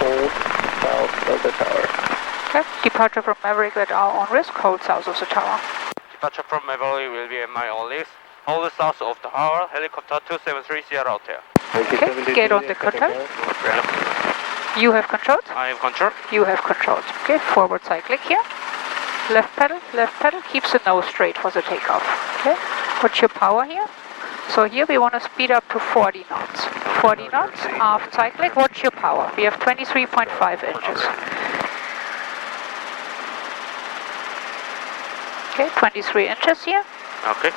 hold south of the tower. Okay, departure from Maverick at our own risk, hold south of the tower. Departure from Maverick will be at my own risk. Hold south of the tower, helicopter 273 Sierra Hotel. Okay, gate on the control. You have controls? I have control. You have controls. Okay, forward cyclic here. Left pedal, keeps the nose straight for the takeoff. Okay, what's your power here? So here we want to speed up to 40 knots. 40 knots, aft cyclic, what's your power? We have 23.5 inches. Okay, 23 inches here. Okay.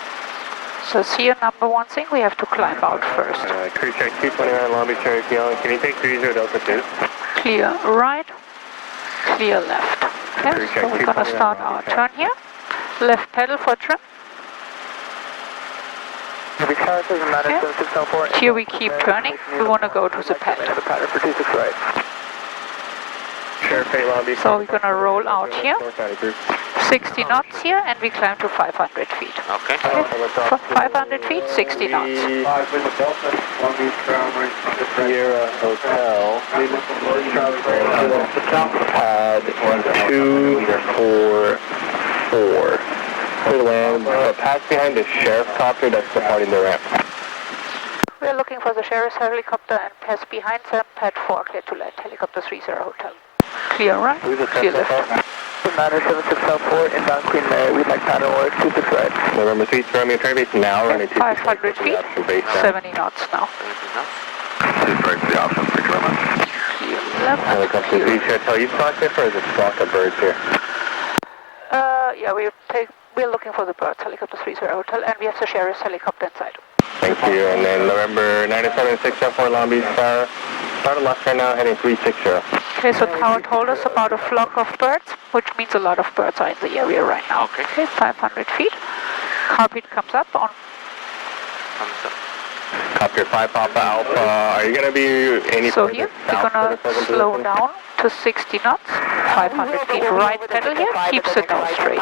So here, number one thing, we have to climb out first. Crew check 229 Long Beach Cherokee Island. Can you take 30 Delta 2? Clear right, clear left. Okay, so we're going to start our turn here. Left pedal for trim. Okay. Here we keep turning. We want to go to the pad. So we're going to roll out here. 60 knots here, and we climb to 500 feet. Okay. For 500 feet, 60 knots. Sierra Hotel. Pad 244. Clear to land. Pass behind the sheriff copter that's departing the ramp. We're looking for the sheriff's helicopter and pass behind them. Pad 4, clear to land. Helicopter 30 Hotel. Clear right, clear left. Commander 7604, inbound Queen Mary, we'd like pattern order 26 right. November 3, surrounding turn base now, running 500 feet, 70 knots now. 26 right for the option, thank you very much. Clear left. Helicopter 3, should I tell you stock or is it flock of birds here? Yeah, we're looking for the birds, helicopter 30 Hotel, and we have the sheriff's helicopter inside. Thank you, and then November 97604 Long Beach Tower, start left right now, heading 360. Okay, so tower told us about a flock of birds, which means a lot of birds are in the area right now. Okay. 500 feet. Carpet comes up on. Copter 5 Papa Alpha, are you going to be any So further here, south we're going to slow down to 60 knots, 500 feet right pedal here, keeps the nose straight.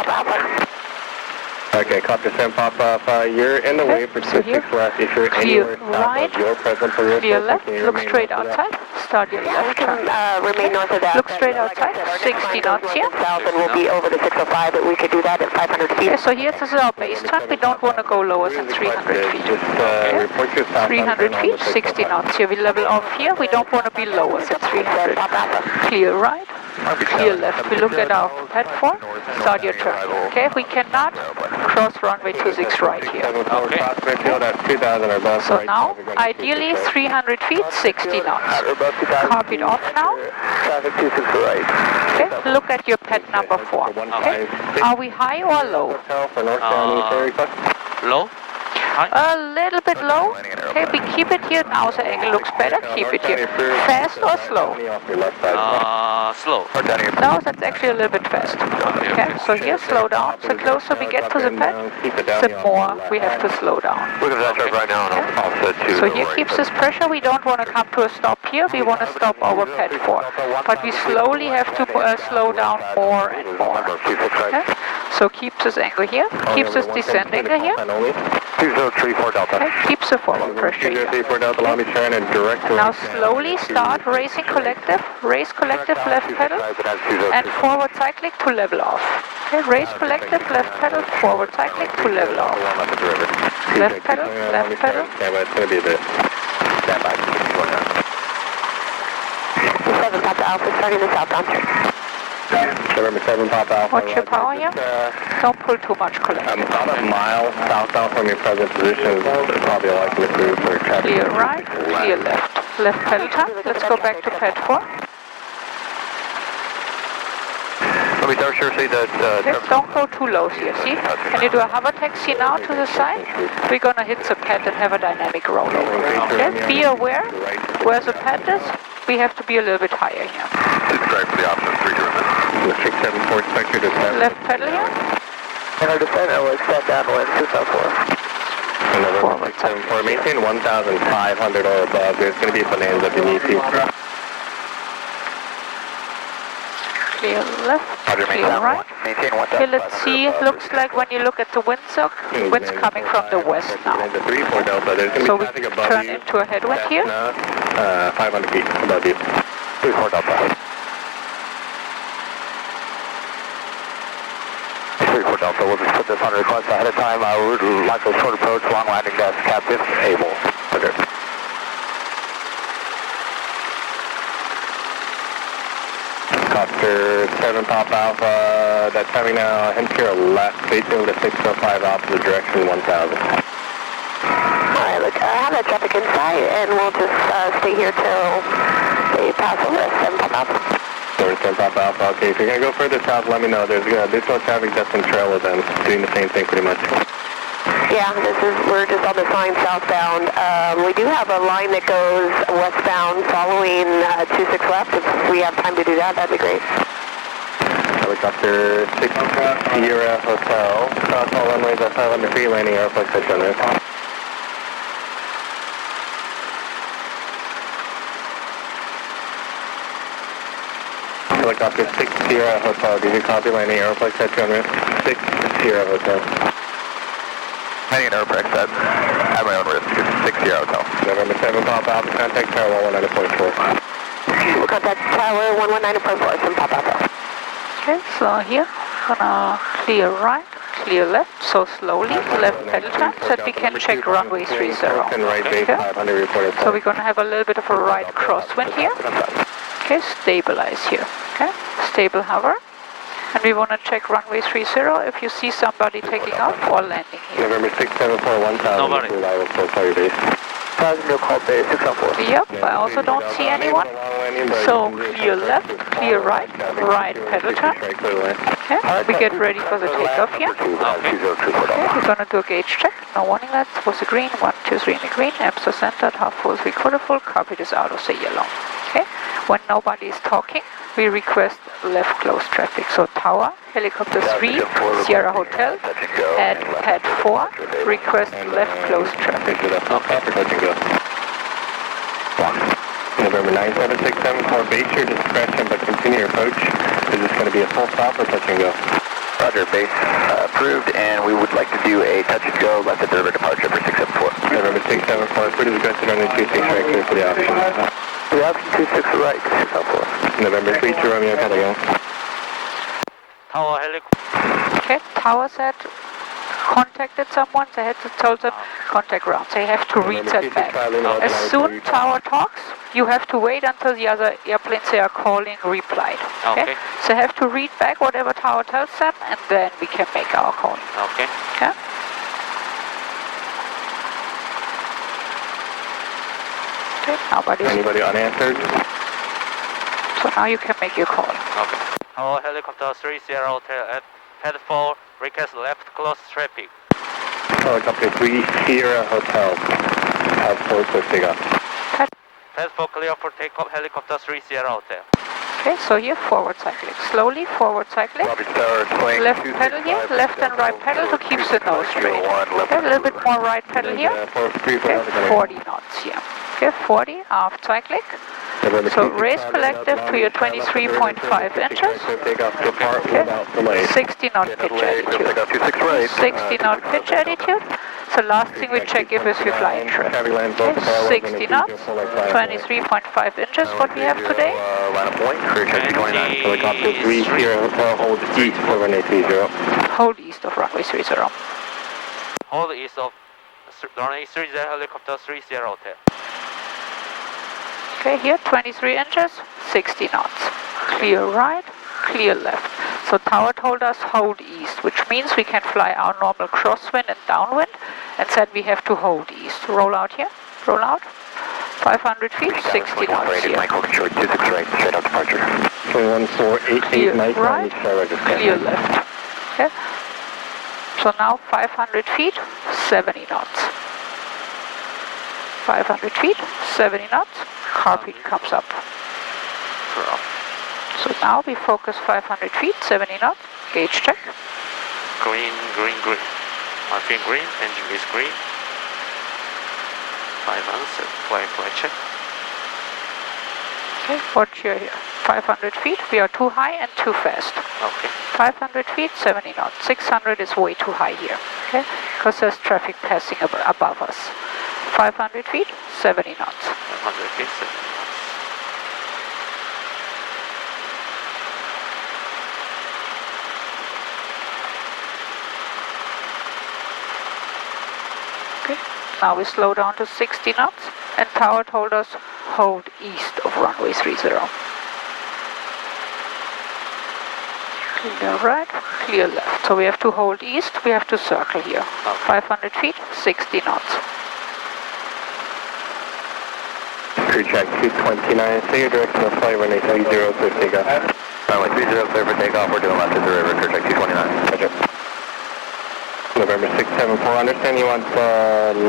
Okay, Copter 7 Papa, you're in the way for 26 left. If you're anywhere south of your present position, clear left, look straight outside, start your left turn. Remain north of that. Look straight outside, 60 knots here. South, and we'll be over the 605, but we could do that at 500 feet. Okay, so here this is our base turn. We don't want to go lower than 300 feet. Okay. 300 feet, 60 knots here. We level off here. We don't want to be lower than 300. Clear right, clear left. We look at our pad 4, start your turn. Okay, we cannot cross runway 26 right here. Okay. So now, ideally 300 feet, 60 knots. Carpet off now. Okay, look at your pad number 4. Okay, are we high or low? Low? High? A little bit low. Okay, we keep it here now. The angle looks better. Keep it here. Fast or slow? Slow. No, that's actually a little bit fast. Okay, so here slow down. The closer we get to the pad, the more we have to slow down. Look at that right now, and I'll set to So here keeps this pressure. We don't want to come to a stop here. We want to stop over pad 4. But we slowly have to slow down more and more. Okay? So keeps this angle here. Keeps this descent angle here. 2034 Delta. Okay, keeps the forward pressure here. 2034 Delta, allow me to turn and direct to Now slowly start racing collective. Race collective left pedal. And forward cyclic to level off. Okay, race collective left pedal. Forward cyclic to level off. Left pedal, left pedal. Yeah, but it's going to be a bit. Stand by. 7 Papa Alpha, starting the southbound turn. November 7 Papa Alpha. What's your power here? Don't pull too much collective. I'm about a mile southbound from your present position. There's probably a lot of crew for traffic. Clear right, clear left. Left pedal turn. Let's go back to pad 4. Let me sure see that. Okay, don't go too low here, see? Can you do a hover taxi now to the side? We're going to hit the pad and have a dynamic rollover. Okay, be aware where the pad is. We have to be a little bit higher here. Subscribe for the option 3 674 expect your descent. Left pedal here. And our descent, I will accept ambulance to South 4. Forward 674, maintain 1,500 or above. There's going to be bonanza beneath you. Clear left, clear right. Okay, let's see. Looks like when you look at the windsock, wind's coming from the west now. So we turn into a headwind here. 500 feet above you. 34 Delta. 34 Delta, we'll just put this on request ahead of time. Route likely short approach, long landing desk, cap if able. Okay. Copter 7 Pop Alpha, that's having now him to your left, facing the 605 opposite direction 1000. Alright, look, I have that traffic in sight, and we'll just stay here till they pass over 7 Pop Alpha. 7 Pop Alpha, okay, if you're going to go further south, let me know. There's additional traffic that's in trail with them, doing the same thing pretty much. Yeah, we're just on this line southbound. We do have a line that goes westbound following 26 left. If we have time to do that, that'd be great. Helicopter 6 Sierra Hotel, cross all runways at 500 feet, landing airport pitch on this. Helicopter 6 Sierra Hotel, did you copy landing airport pitch on this? 6 Sierra Hotel. Landing an airport set. I have my own risk. It's 6 Sierra Hotel. November 7 Pop Alpha, contact tower 119.4. We'll contact tower 119.4, 7 Pop Alpha. Okay, so here, gonna clear right, clear left, so slowly, left pedal turn, so that we can check runway 30. Okay. So we're gonna have a little bit of a right crosswind here. Okay, stabilize here. Okay, stable hover. And we want to check runway 30 if you see somebody taking off or landing here. November 674 1000. Nobody. Reliable, so call your base. 1000, no call base, 604. Yep, I also don't see anyone. So clear left, clear right, right pedal turn. Okay, we get ready for the takeoff here. Okay, we're gonna do a gauge check. No warning lights, was the green, 1, 2, 3 in the green, amps are centered, half full, 3/4 full, carpet is out of the yellow. Okay, when nobody is talking, we request left close traffic. So tower, helicopter 3, Sierra Hotel, at pad 4, request left close traffic. November 97674, base your discretion, but continue your approach. Is this going to be a full stop or touch and go? Roger, base approved, and we would like to do a touch and go, left observer departure for 674. November 674, pretty requested on the 26 right clear for the option. The option 26 right, 674. November 32 Romeo, cut again. Tower helicopter. Okay, tower said contacted someone, they had to tell them contact ground. They have to read that back. As soon tower talks, you have to wait until the other airplanes they are calling replied. Okay? So have to read back whatever tower tells them, and then we can make our call. Okay. Okay? Okay, Anybody unanswered? So now you can make your call. Okay. Tower helicopter 30 Hotel at head 4, request left close traffic. Helicopter 3 Sierra Hotel. Have full clear takeoff. Head 4 clear for takeoff, helicopter 3 Hotel. Okay, so here forward cycling. Slowly forward cycling. Left pedal here, left and right pedal to keep the nose straight. Okay, a little bit more right pedal here. Okay, 40 knots here. Okay, 40 aft cycling. So raise collective to your 23.5 inches. Okay, 60 knot pitch attitude. 60 knot pitch attitude. So last thing we check if is your flying trim. Okay, 60 knots, 23.5 inches what we have today. Helicopter 3 Sierra Hotel, hold east of runway 30. Hold east of runway 30. Hold east of runway 30, helicopter 3 Hotel. Okay, here 23 inches, 60 knots. Clear right, clear left. So tower told us hold east, which means we can fly our normal crosswind and downwind, and said we have to hold east. Roll out here, roll out. 500 feet, 60 knots here. Michael, control 26 right, straight out departure. 21488 Mike, right, clear left. Okay. So now 500 feet, 70 knots. 500 feet, 70 knots. Carpet comes up. So now we focus 500 feet, 70 knots, gauge check. Green, green, green. Marking green, engine is green. 5 answer, flight check. Okay, watch here. 500 feet, we are too high and too fast. Okay. 500 feet, 70 knots. 600 is way too high here, okay? Because there's traffic passing above us. 500 feet, 70 knots. 500 feet, 70 knots. Okay. Now we slow down to 60 knots, and tower told us hold east of runway 30. Clear right, clear left. So we have to hold east, we have to circle here. 500 feet, 60 knots. Crew check 229, say your direction of flight runway 30 for takeoff. Runway 30 clear for takeoff, we're doing left at the river, crew check 229. Roger. November 674, understand you want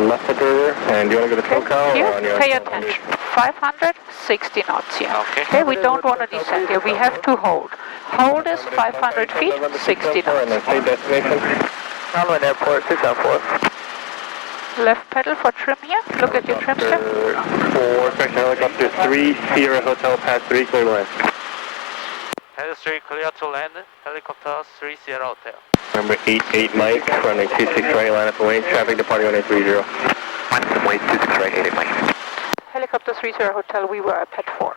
left at the river, and do you want to go to SoCal here, or on your pay attention. 560 knots here. Okay, we don't want to descend here, we have to hold. Hold is 500 feet, 60 knots. And then say destination. Allen Airport, 604. Left pedal for trim here. Look at your trim strap. 4, section helicopter 3, Sierra Hotel, pass 3, clear to land. Heading 3 clear to land, helicopter 3 Sierra Hotel. Number 88 Mike, running 26 right, line up away, traffic departing on 830. Wait, 26 right, 88 Mike. Helicopter 3 Sierra Hotel, we were at pad 4.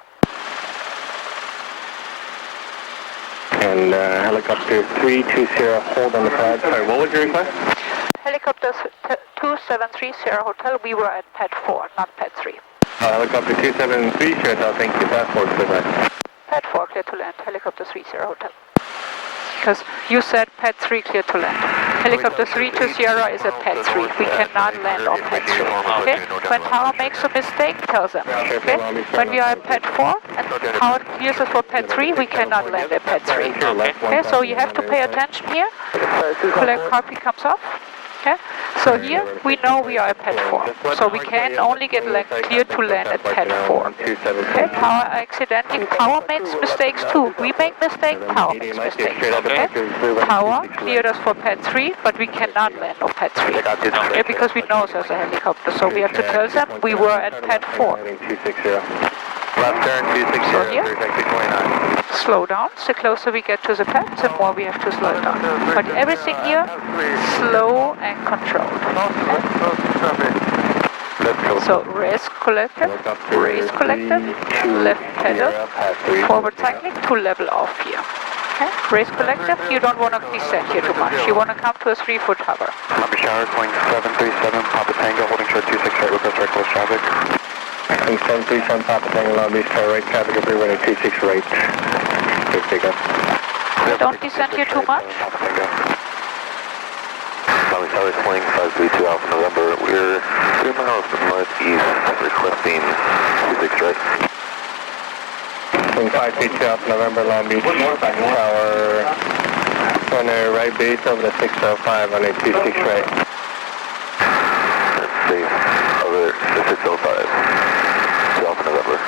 And helicopter 320, hold on the pad. Sorry, what was your request? Helicopter 273 Sierra Hotel, we were at pad 4, not pad 3. Helicopter 273 Sierra Hotel, thank you, pad 4, clear to land. Pad 4 clear to land, helicopter 3 Sierra Hotel. Because you said pad 3 clear to land. Helicopter 3 to Sierra is at pad 3. We cannot land on pad 3. Okay? When tower makes a mistake, tell them. Okay? When we are at pad 4 and tower clears us for pad 3, we cannot land at pad 3. Okay? So you have to pay attention here. Collect copy comes off. Okay? So here we know we are at pad 4. So we can only get clear to land at pad 4. Okay? Tower accidentally, tower makes mistakes too. We make mistakes, tower makes mistakes. Okay? Tower cleared us for pad 3, but we cannot land on pad 3. Okay? Because we know there's a helicopter. So we have to tell them we were at pad 4. Left turn 260, So here, 29. slow down. The closer we get to the pad, the more we have to slow down. But everything here, slow and controlled. Okay? So raise collective, left pedal, forward cycling to level off here. Okay? Raise collective, you don't want to descend here too much. You want to come to a 3-foot hover. Number shower, swing 737, Papa Tango, holding short 26 right, request right close traffic. Swing 737, Papa Tango, Long Beach, tower right, traffic, up running 26 right. Good take up. Don't descend here too much. Tower swing 532 Alpha November, we're 3 miles northeast, requesting 26 right. Swing 532 Alpha November, Long Beach, tower, runner right base over the 605 on a 26 right. That's safe, over the 605, Alpha November.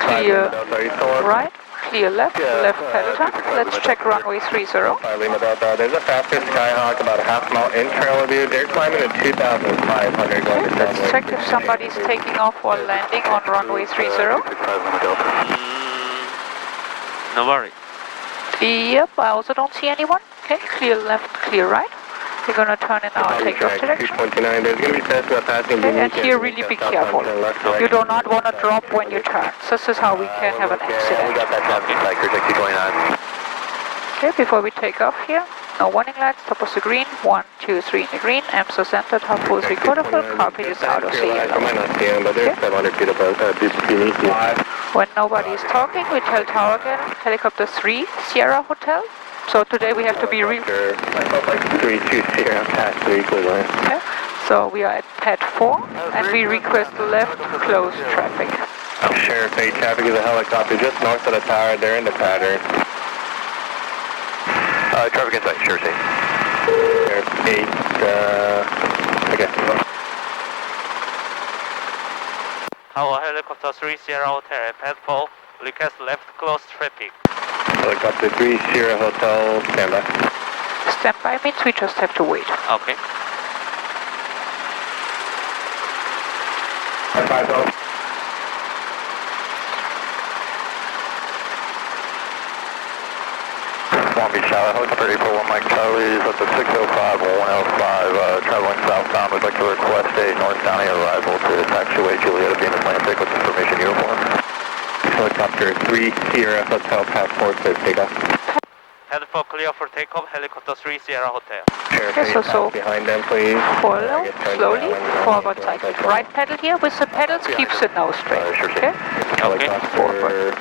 Clear right, clear left, left pedal turn. Let's check runway 30. There's a faster Skyhawk about a half mile in trail of you. They're climbing at 2,500 going to let's check if somebody's taking off or landing on runway 30. No worry. Yep, I also don't see anyone. Okay, clear left, clear right. We're going to turn in our takeoff direction. Okay, and here really be careful. You do not want to drop when you turn. This is how we can have an accident. Okay, before we take off here, no warning lights, top of the green, 1, 2, 3 in the green, amps are centered, half full, 3/4 full, carpet is out of the yellow. Okay. When nobody is talking, we tell tower again, helicopter 3, Sierra Hotel. So today we have to be real. 3-2 Sierra, pass 3, clear line. Okay. So we are at pad 4, and we request left close traffic. Sheriff 8 traffic is a helicopter just north of the tower, they're in the pattern. Traffic inside, Sheriff 8. Sheriff 8, okay. Our helicopter 3 Sierra Hotel at pad 4, request left close traffic. Helicopter 3 Sierra Hotel, standby. Standby means we just have to wait. Okay. Long Beach Tower, helicopter 841 Mike Charlie is at the 605 105, traveling southbound. We'd like to request a North County arrival to taxiway Juliet Venus Atlantic with information uniform. Helicopter 3 Sierra Hotel, pass 4, clear takeoff. Head for clear for takeoff, helicopter 3 Sierra Hotel. Okay, so behind them, please. follow slowly, forward cycling. Right pedal here with the pedals keeps the nose straight. Okay? Helicopter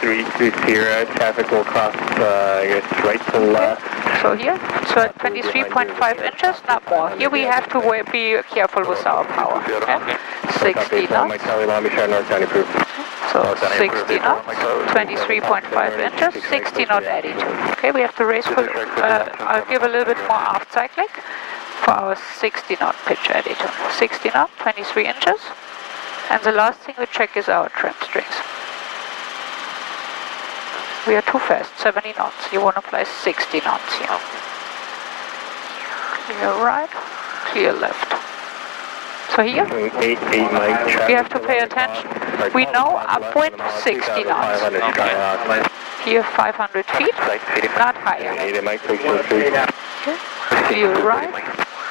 3 Sierra, traffic will cross, I guess, right to left. So here, so 23.5 inches, not more. Here we have to be careful with our power. Okay? 60 knots. So 60 knots, 23.5 inches, 60 knot attitude. Okay, we have to raise for, I'll give a little bit more aft cycling for our 60 knot pitch attitude. 60 knot, 23 inches. And the last thing we check is our trim strings. We are too fast, 70 knots. You want to fly 60 knots here. Clear right, clear left. So here, we have to pay attention. We know upwind 60 knots. Here 500 feet, not higher. Okay. Clear right,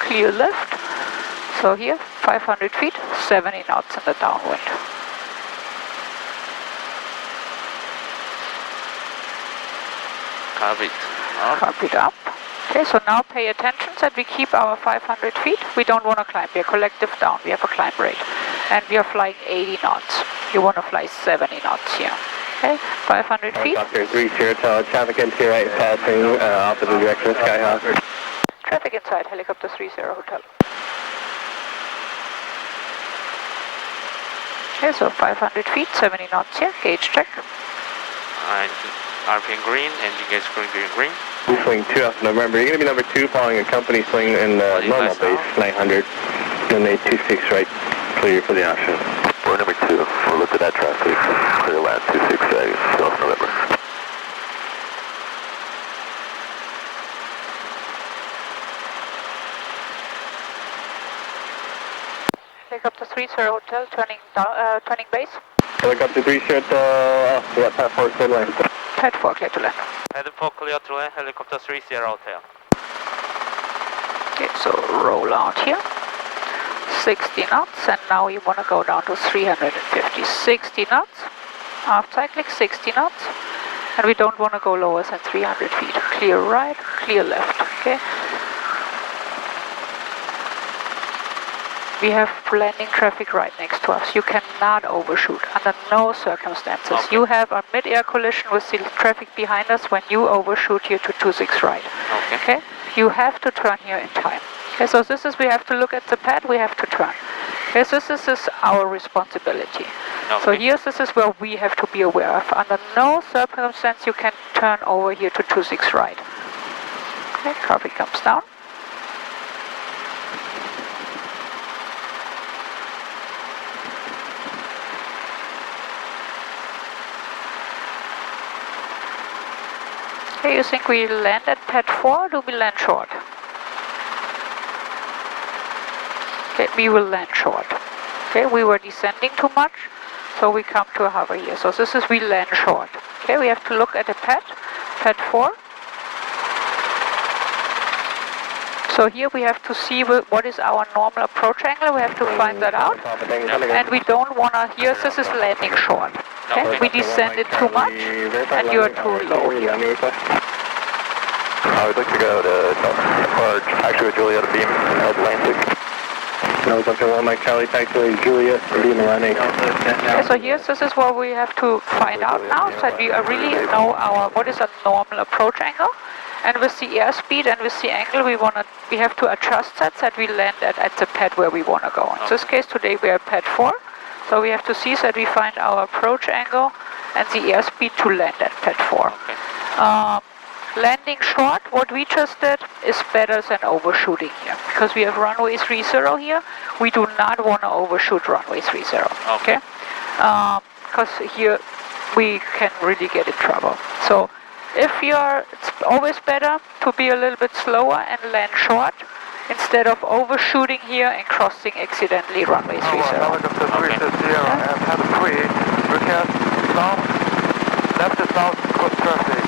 clear left. So here 500 feet, 70 knots in the downwind. Carpet up. Okay, so now pay attention that we keep our 500 feet. We don't want to climb. We are collective down. We have a climb rate. And we are flying 80 knots. You want to fly 70 knots here. Okay, 500 feet. Helicopter 3 Sierra, traffic into right passing, opposite direction, Skyhawk. Traffic inside, helicopter 3 Sierra Hotel. Okay, so 500 feet, 70 knots here. Gauge check. And RPM green, engine gauge green. Swing 2 off November. You're going to be number 2 following a company swing in the normal base, 900. Then they 26 right, clear for the option. We're number 2. We'll look at that traffic. Clear land 26 off November. Helicopter 3 Sierra Hotel, turning base. Helicopter 3 Sierra, yeah, Pat 4 clear to land. Pat 4 clear to land. Headed for clear to land, helicopter 3 Sierra Hotel. Okay, so roll out here. 60 knots, and now you want to go down to 350. 60 knots, aft cycling, 60 knots, and we don't want to go lower than 300 feet. Clear right, clear left, okay? We have landing traffic right next to us. You cannot overshoot under no circumstances. Okay. You have a mid-air collision with the traffic behind us when you overshoot here to 26 right. Okay? You have to turn here in time. Okay, so this is, we have to look at the pad, we have to turn. Okay, so this is our responsibility. Okay. So here, this is where we have to be aware of. Under no circumstance you can turn over here to 26 right. Okay, traffic comes down. Okay, you think we land at pad 4 or do we land short? Okay, we will land short. Okay, we were descending too much, so we come to a hover here. So this is we land short. Okay, we have to look at the pad 4. So here we have to see what is our normal approach angle. We have to find that out. And we don't want to, here this is landing short. Okay, we descended too much and you are too low here. I would like to go to North, actually with Juliet beam Atlantic. Helicopter 1 Mike Charlie, taxi Juliet, beam Atlantic. Okay, so here this is what we have to find out now, so that we really know what is a normal approach angle. And with the airspeed and with the angle, we have to adjust that so that we land at the pad where we want to go. In this case today we are at pad 4, so we have to see that we find our approach angle and the airspeed to land at pad 4. Landing short, what we just did, is better than overshooting here. Because we have runway 30 here, we do not want to overshoot runway 30. Okay? Because here we can really get in trouble. So if it's always better to be a little bit slower and land short instead of overshooting here and crossing accidentally runway 30. Helicopter 3 to Sierra and headed 3, recast south, left to south, close traffic.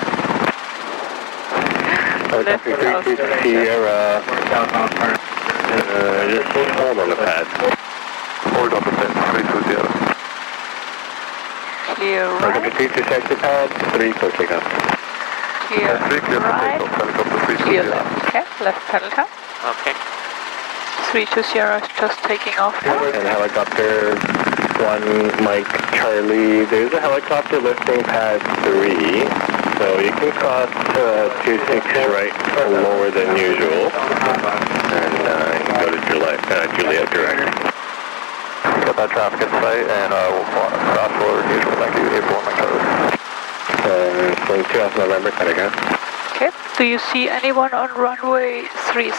Helicopter 3 to Sierra, just hold on the pad. Hold on the pad, 3 to Sierra. Clear right. Helicopter 3 to taxi pad, 3 close takeoff. Clear right, clear left. Okay, left pedal down. Okay. 32 Sierra is just taking off now. And helicopter 1 Mike Charlie, there's a helicopter lifting pad 3, so you can cross 26 right lower than usual, and you can go to Juliet direct. Got that traffic in sight, and we'll cross forward usual, thank you, 84 Mike Charlie. Swing 2 off November, cut again. Okay, do you see anyone on runway 30?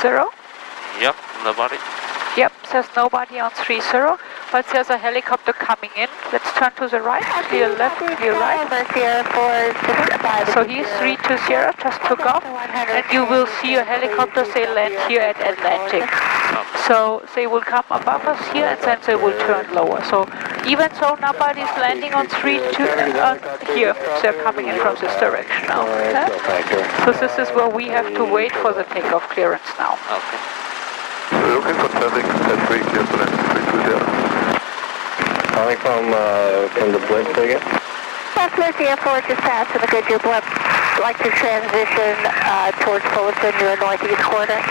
Yep, nobody. Yep, says nobody on 30, but there's a helicopter coming in. Let's turn to the right, clear left, clear right. So here's 320, just took off, and you will see a helicopter, say, land here at Atlantic. So they will come above us here, and then they will turn lower. So even though nobody's landing on 32, here, they're coming in from this direction now. Okay? So this is where we have to wait for the takeoff clearance now. Okay. We're looking for traffic at 3 clear for 320. Calling from the blitz again. Southwest Airport just passed in the Goodyear blip. Like to transition towards Fullerton, your northeast quarter.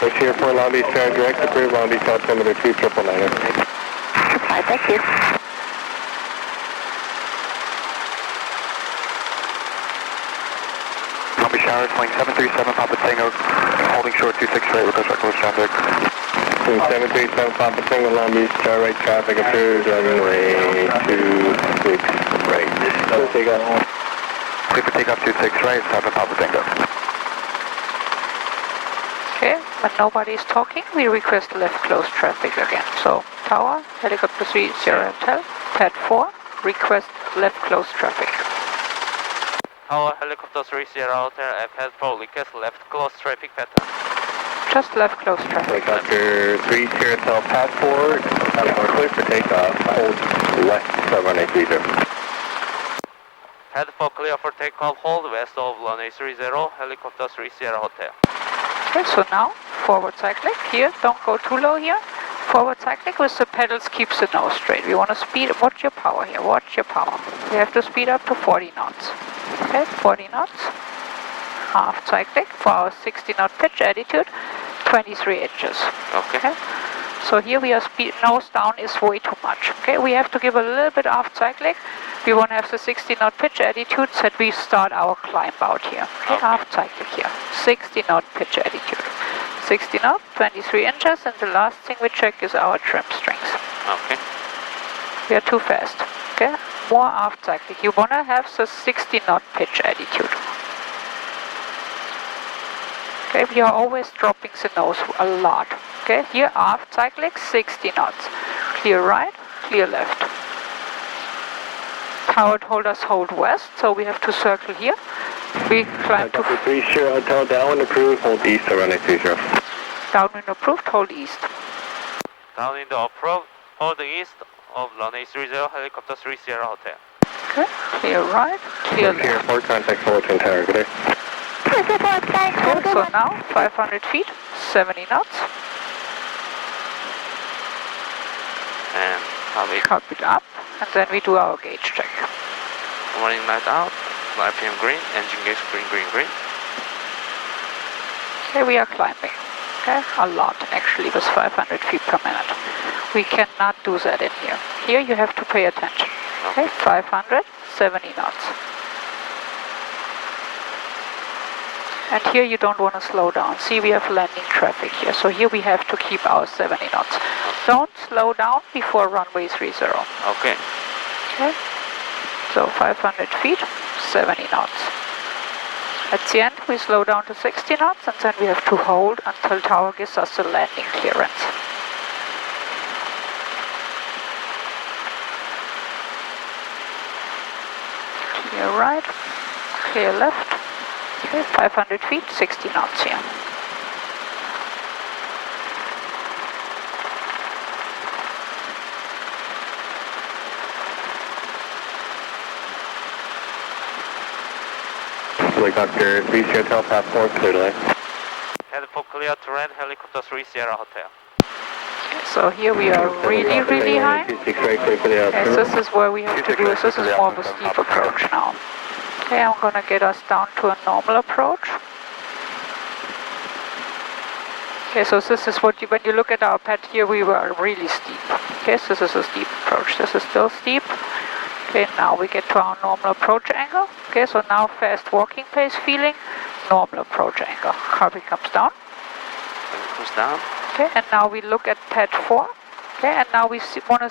Push here for Long Beach Star direct, approved Long Beach altimeter 2999. Hi, thank you. Long Beach Tower, flying 737 Papa Tango, holding short 26 right, request our close traffic. 737 Papa Tango, Long Beach Star right traffic approved, runway 26 right. So take off. Clear for takeoff 26 right, 7 Papa Tango. Okay, when nobody is talking, we request left close traffic again. So, tower, helicopter 30 Hotel, pad 4, request left close traffic. Tower, helicopter 30 Hotel, pad 4, request left close traffic pattern. Just left close traffic. Helicopter 3 Hotel, pad 4, clear for takeoff, hold west 780. Pad 4 clear for takeoff, hold west of runway 30, helicopter 30 Hotel. Okay, so now, forward cyclic, here, don't go too low here. Forward cyclic with the pedals keeps the nose straight. We want to speed, watch your power here, watch your power. We have to speed up to 40 knots. Okay, 40 knots. Half cyclic for our 60 knot pitch attitude, 23 inches. Okay. So here we are nose down is way too much. Okay, we have to give a little bit aft cyclic. We want to have the 60 knot pitch attitude so that we start our climb out here. Okay, aft cyclic here, 60 knot pitch attitude. 60 knot, 23 inches, and the last thing we check is our trim strings. Okay. We are too fast. Okay, more aft cyclic. You want to have the 60 knot pitch attitude. Okay, we are always dropping the nose a lot. Okay, here aft cyclic, 60 knots. Clear right, clear left. Tower told us hold west, so we have to circle here. We climb to 3 Hotel, downwind approved, hold east to runway 30. downwind approved, hold east. Downwind approved, hold east of runway 30, helicopter 30 Hotel. Okay, clear right, clear left. Airport, contact Fullerton Tower, good day. Okay, so now 500 feet, 70 knots. And how we Cut it up, and then we do our gauge check. warning light out, RPM green, engine gauge green, green, green. Okay, we are climbing. Okay, a lot actually with 500 feet per minute. We cannot do that in here. Here you have to pay attention. Okay, 500, 70 knots. And here you don't want to slow down. See, we have landing traffic here. So here we have to keep our 70 knots. Don't slow down before runway 30. Okay. Okay. So 500 feet, 70 knots. At the end, we slow down to 60 knots, and then we have to hold until tower gives us the landing clearance. Clear right, clear left. Okay, 500 feet, 60 knots here. Helicopter 3 Hotel, path 4, clear to land. Head for clear terrain, helicopter 30 Hotel. Okay, so here we are really, really high. Okay, so this is where we have to do this. This is more of a steep approach now. Okay, I'm gonna get us down to a normal approach. Okay, so this is what when you look at our pad here, we were really steep. Okay, so this is a steep approach. This is still steep. Okay, now we get to our normal approach angle. Okay, so now fast walking pace feeling, normal approach angle. Copy comes down. Comes down. Okay, and now we look at pad 4. Okay, and now we want to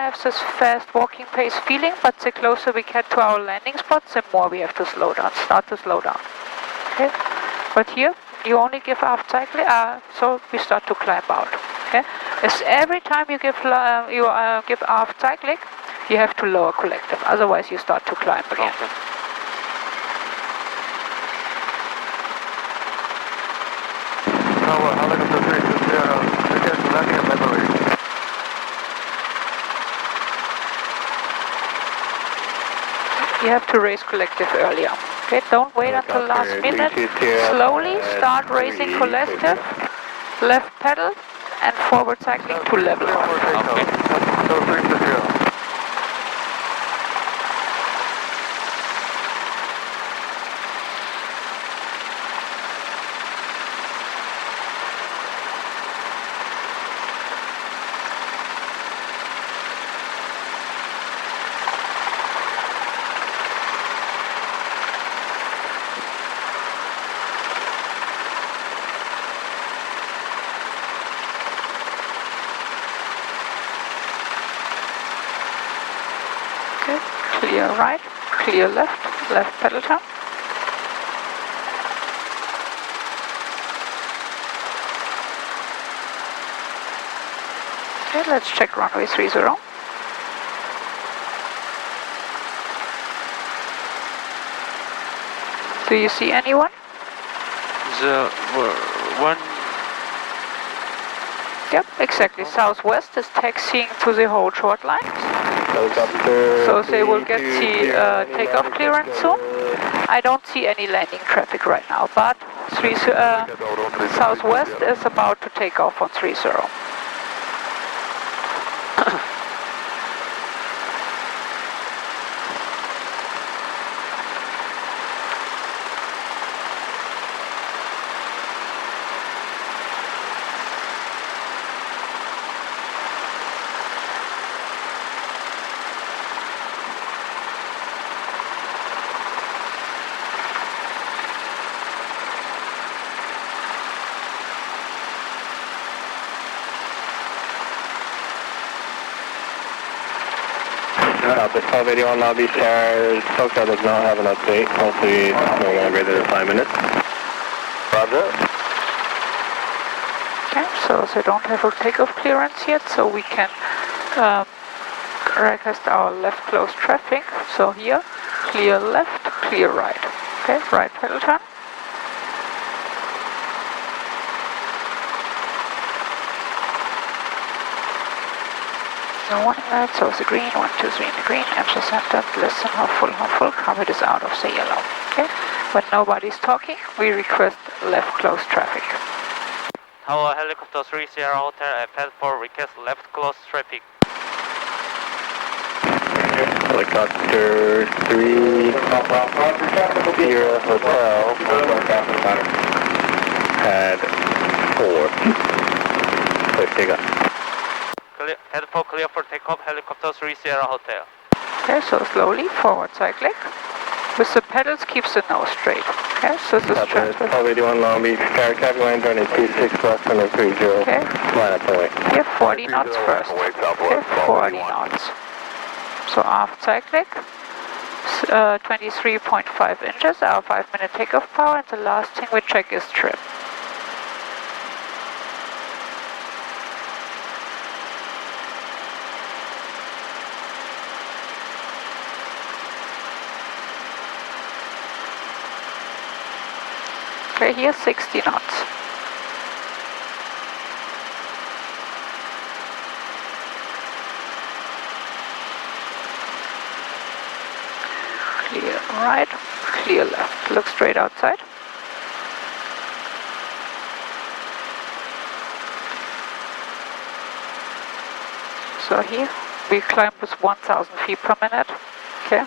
have this fast walking pace feeling, but the closer we get to our landing spot, the more we have to slow down, start to slow down. Okay, but here you only give aft cycling, so we start to climb out. Okay, as every time you give aft cycling, you have to lower collective, otherwise you start to climb again. Okay. Tower, helicopter 320, request landing and memory. You have to raise collective earlier. Okay, don't wait until last minute. Slowly start raising collective, left pedal, and forward cycling to level off. Okay. So 320. Okay, clear right, clear left, left pedal turn. Okay, let's check runway 30. Do you see anyone? The one. Yep, exactly. Southwest is taxiing to the whole short line. Helicopter. So they will get the takeoff clearance soon. I don't see any landing traffic right now, but Southwest is about to take off on 30. This 1281 lobby shares. SoCal does not have an update. Hopefully, no longer than 5 minutes. Roger. Okay, so they don't have a takeoff clearance yet, so we can request our left close traffic. So here, clear left, clear right. Okay, right pedal turn. No one in that, so the green, 123 in the green, enter center, listen, hopeful, covered is out of the yellow. Okay, when nobody's talking, we request left close traffic. Tower helicopter 3 Sierra Hotel at pad 4 request left close traffic. Helicopter 3 Sierra Hotel, pad 4. Please take off. Pad 4 clear for takeoff, helicopter 3 Sierra Hotel. Okay, so slowly, forward cycling. With the pedals, keeps the nose straight. Okay, so this is transfer. 1281 Long Beach, traffic line turning 26 left under 30. Okay. Line up point. Here, 40 knots first. Okay, 40 knots. So aft cycling, 23.5 inches, our 5-minute takeoff power, and the last thing we check is trim. Okay, here 60 knots. Clear right, clear left. Look straight outside. So here we climb with 1000 feet per minute. Okay.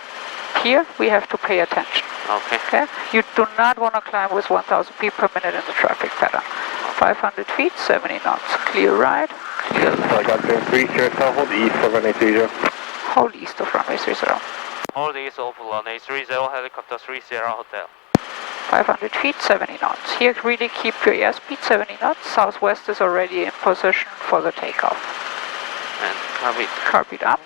Here we have to pay attention. Okay. Okay? You do not want to climb with 1000 feet per minute in the traffic pattern. 500 feet, 70 knots. Clear right, clear left. Helicopter 30, hold east of runway 30. Hold east of runway 30. Hold east of runway 30, helicopter 30 hotel. 500 feet, 70 knots. Here really keep your airspeed 70 knots. Southwest is already in position for the takeoff. And carb Carb up.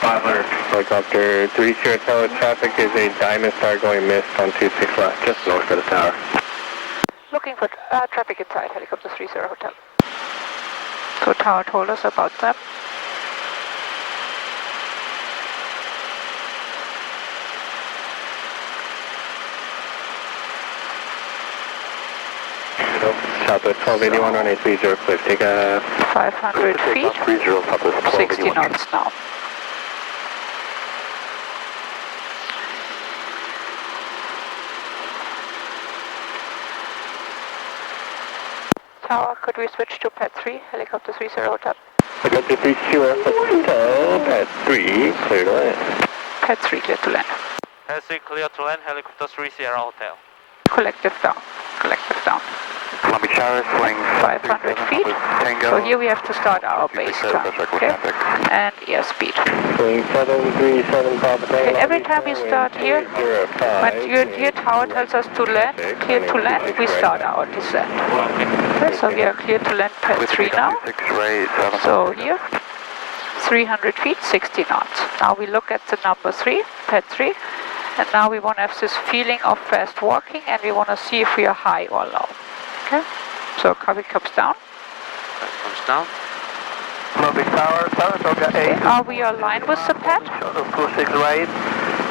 500. Helicopter 30 tower traffic is a Diamond Star going missed on 26 left, just north of the tower. Looking for traffic inside helicopter 30 hotel. So tower told us about them. Southwest 1281 on a 30 cliff, take a 500 feet, 60 knots now. Tower, could we switch to pad 3, helicopter 30 hotel? Helicopter 30 hotel, pad 3, clear to land. Pad 3 clear to land. Pad 3 clear to land, helicopter 30 hotel. Collective down, collective down. Columbia Tower, swing 500 feet. So here we have to start our base turn, okay? And airspeed. Swing 737 Papa Tango. Okay, every time you start here, when you hear tower tells us to land, clear to land, we start our descent. Okay, so we are clear to land pad 3 now. So here, 300 feet, 60 knots. Now we look at the number 3, pad 3, and now we want to have this feeling of fast walking, and we want to see if we are high or low. Okay, so copy comes down. That comes down. Columbia Tower, Saratoga 8. Okay, are we aligned with the pad? Short of 26 right.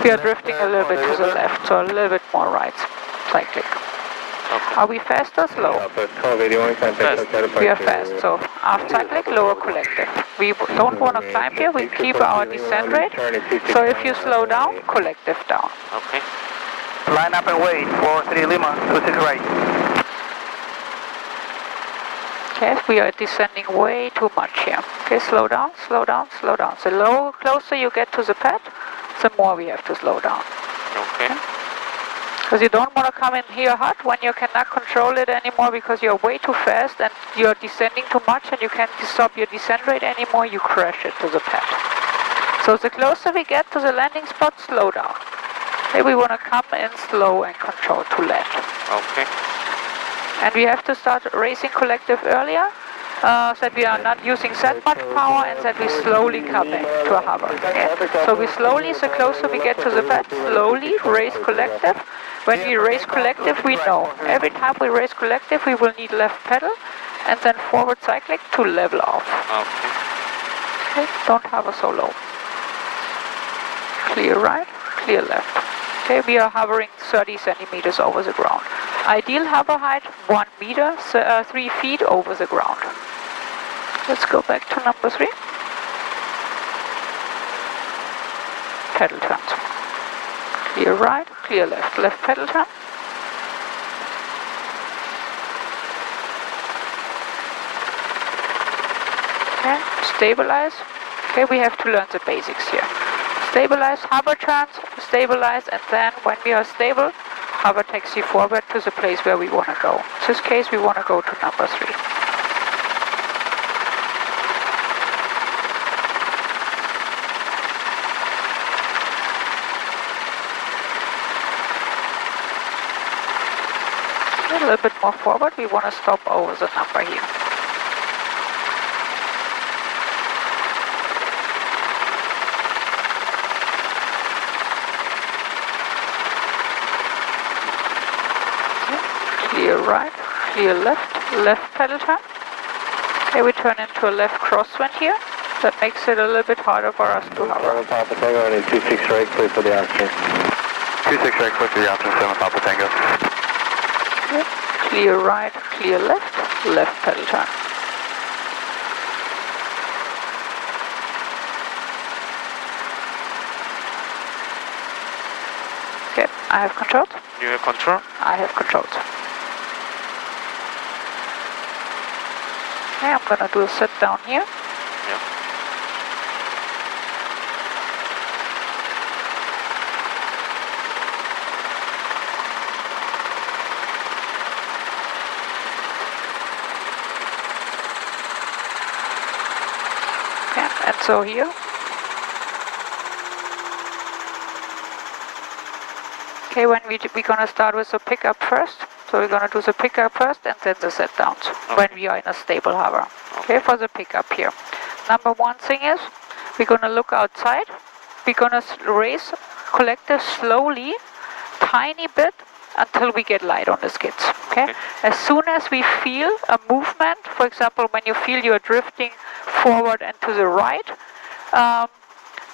We are drifting a little bit to the left, so a little bit more right. Cyclic. Okay. Are we fast or slow? We are fast, so aft cyclic, lower collective. We don't want to climb here, we keep our descent rate. So if you slow down, collective down. Okay. Line up and wait for 3 Lima, 26 right. Okay, we are descending way too much here. Okay, slow down, slow down, slow down. The closer you get to the pad, the more we have to slow down. Okay. Because you don't want to come in here hot when you cannot control it anymore because you're way too fast and you're descending too much and you can't stop your descent rate anymore, you crash it to the pad. So the closer we get to the landing spot, slow down. Okay, we want to come in slow and control to land. Okay. And we have to start racing collective earlier, so that we are not using that much power and that we slowly come in to a hover. Okay? So we slowly, the closer we get to the pad, slowly race collective. When we race collective, we know every time we race collective, we will need left pedal and then forward cyclic to level off. Okay. Okay? Don't hover so low. Clear right, clear left. Okay, we are hovering 30 centimeters over the ground. Ideal hover height, 1 meter, 3 feet over the ground. Let's go back to number 3. Pedal turns. Clear right, clear left. Left pedal turn. Okay, stabilize. Okay, we have to learn the basics here. Stabilize, hover turns, stabilize, and then when we are stable, hover taxi forward to the place where we want to go. In this case, we want to go to number 3. A little bit more forward, we want to stop over the number here. Clear right, clear left, left pedal turn. Okay, we turn into a left crosswind here. That makes it a little bit harder for us to hover. Papa Tango on a 26 right, clear for the option. 26 right, clear for the option, 7 Papa Tango. Okay. Clear right, clear left, left pedal turn. Okay, I have control. You have control? I have control. Okay, I'm gonna do a set down here. Yeah. And so here, okay, when we're gonna start with the pickup first. So we're gonna do the pickup first and then the set downs when we are in a stable hover. Okay, for the pickup here. Number one thing is, we're gonna look outside. We're gonna raise collective slowly, tiny bit, until we get light on the skids, okay? As soon as we feel a movement, for example, when you feel you're drifting forward and to the right,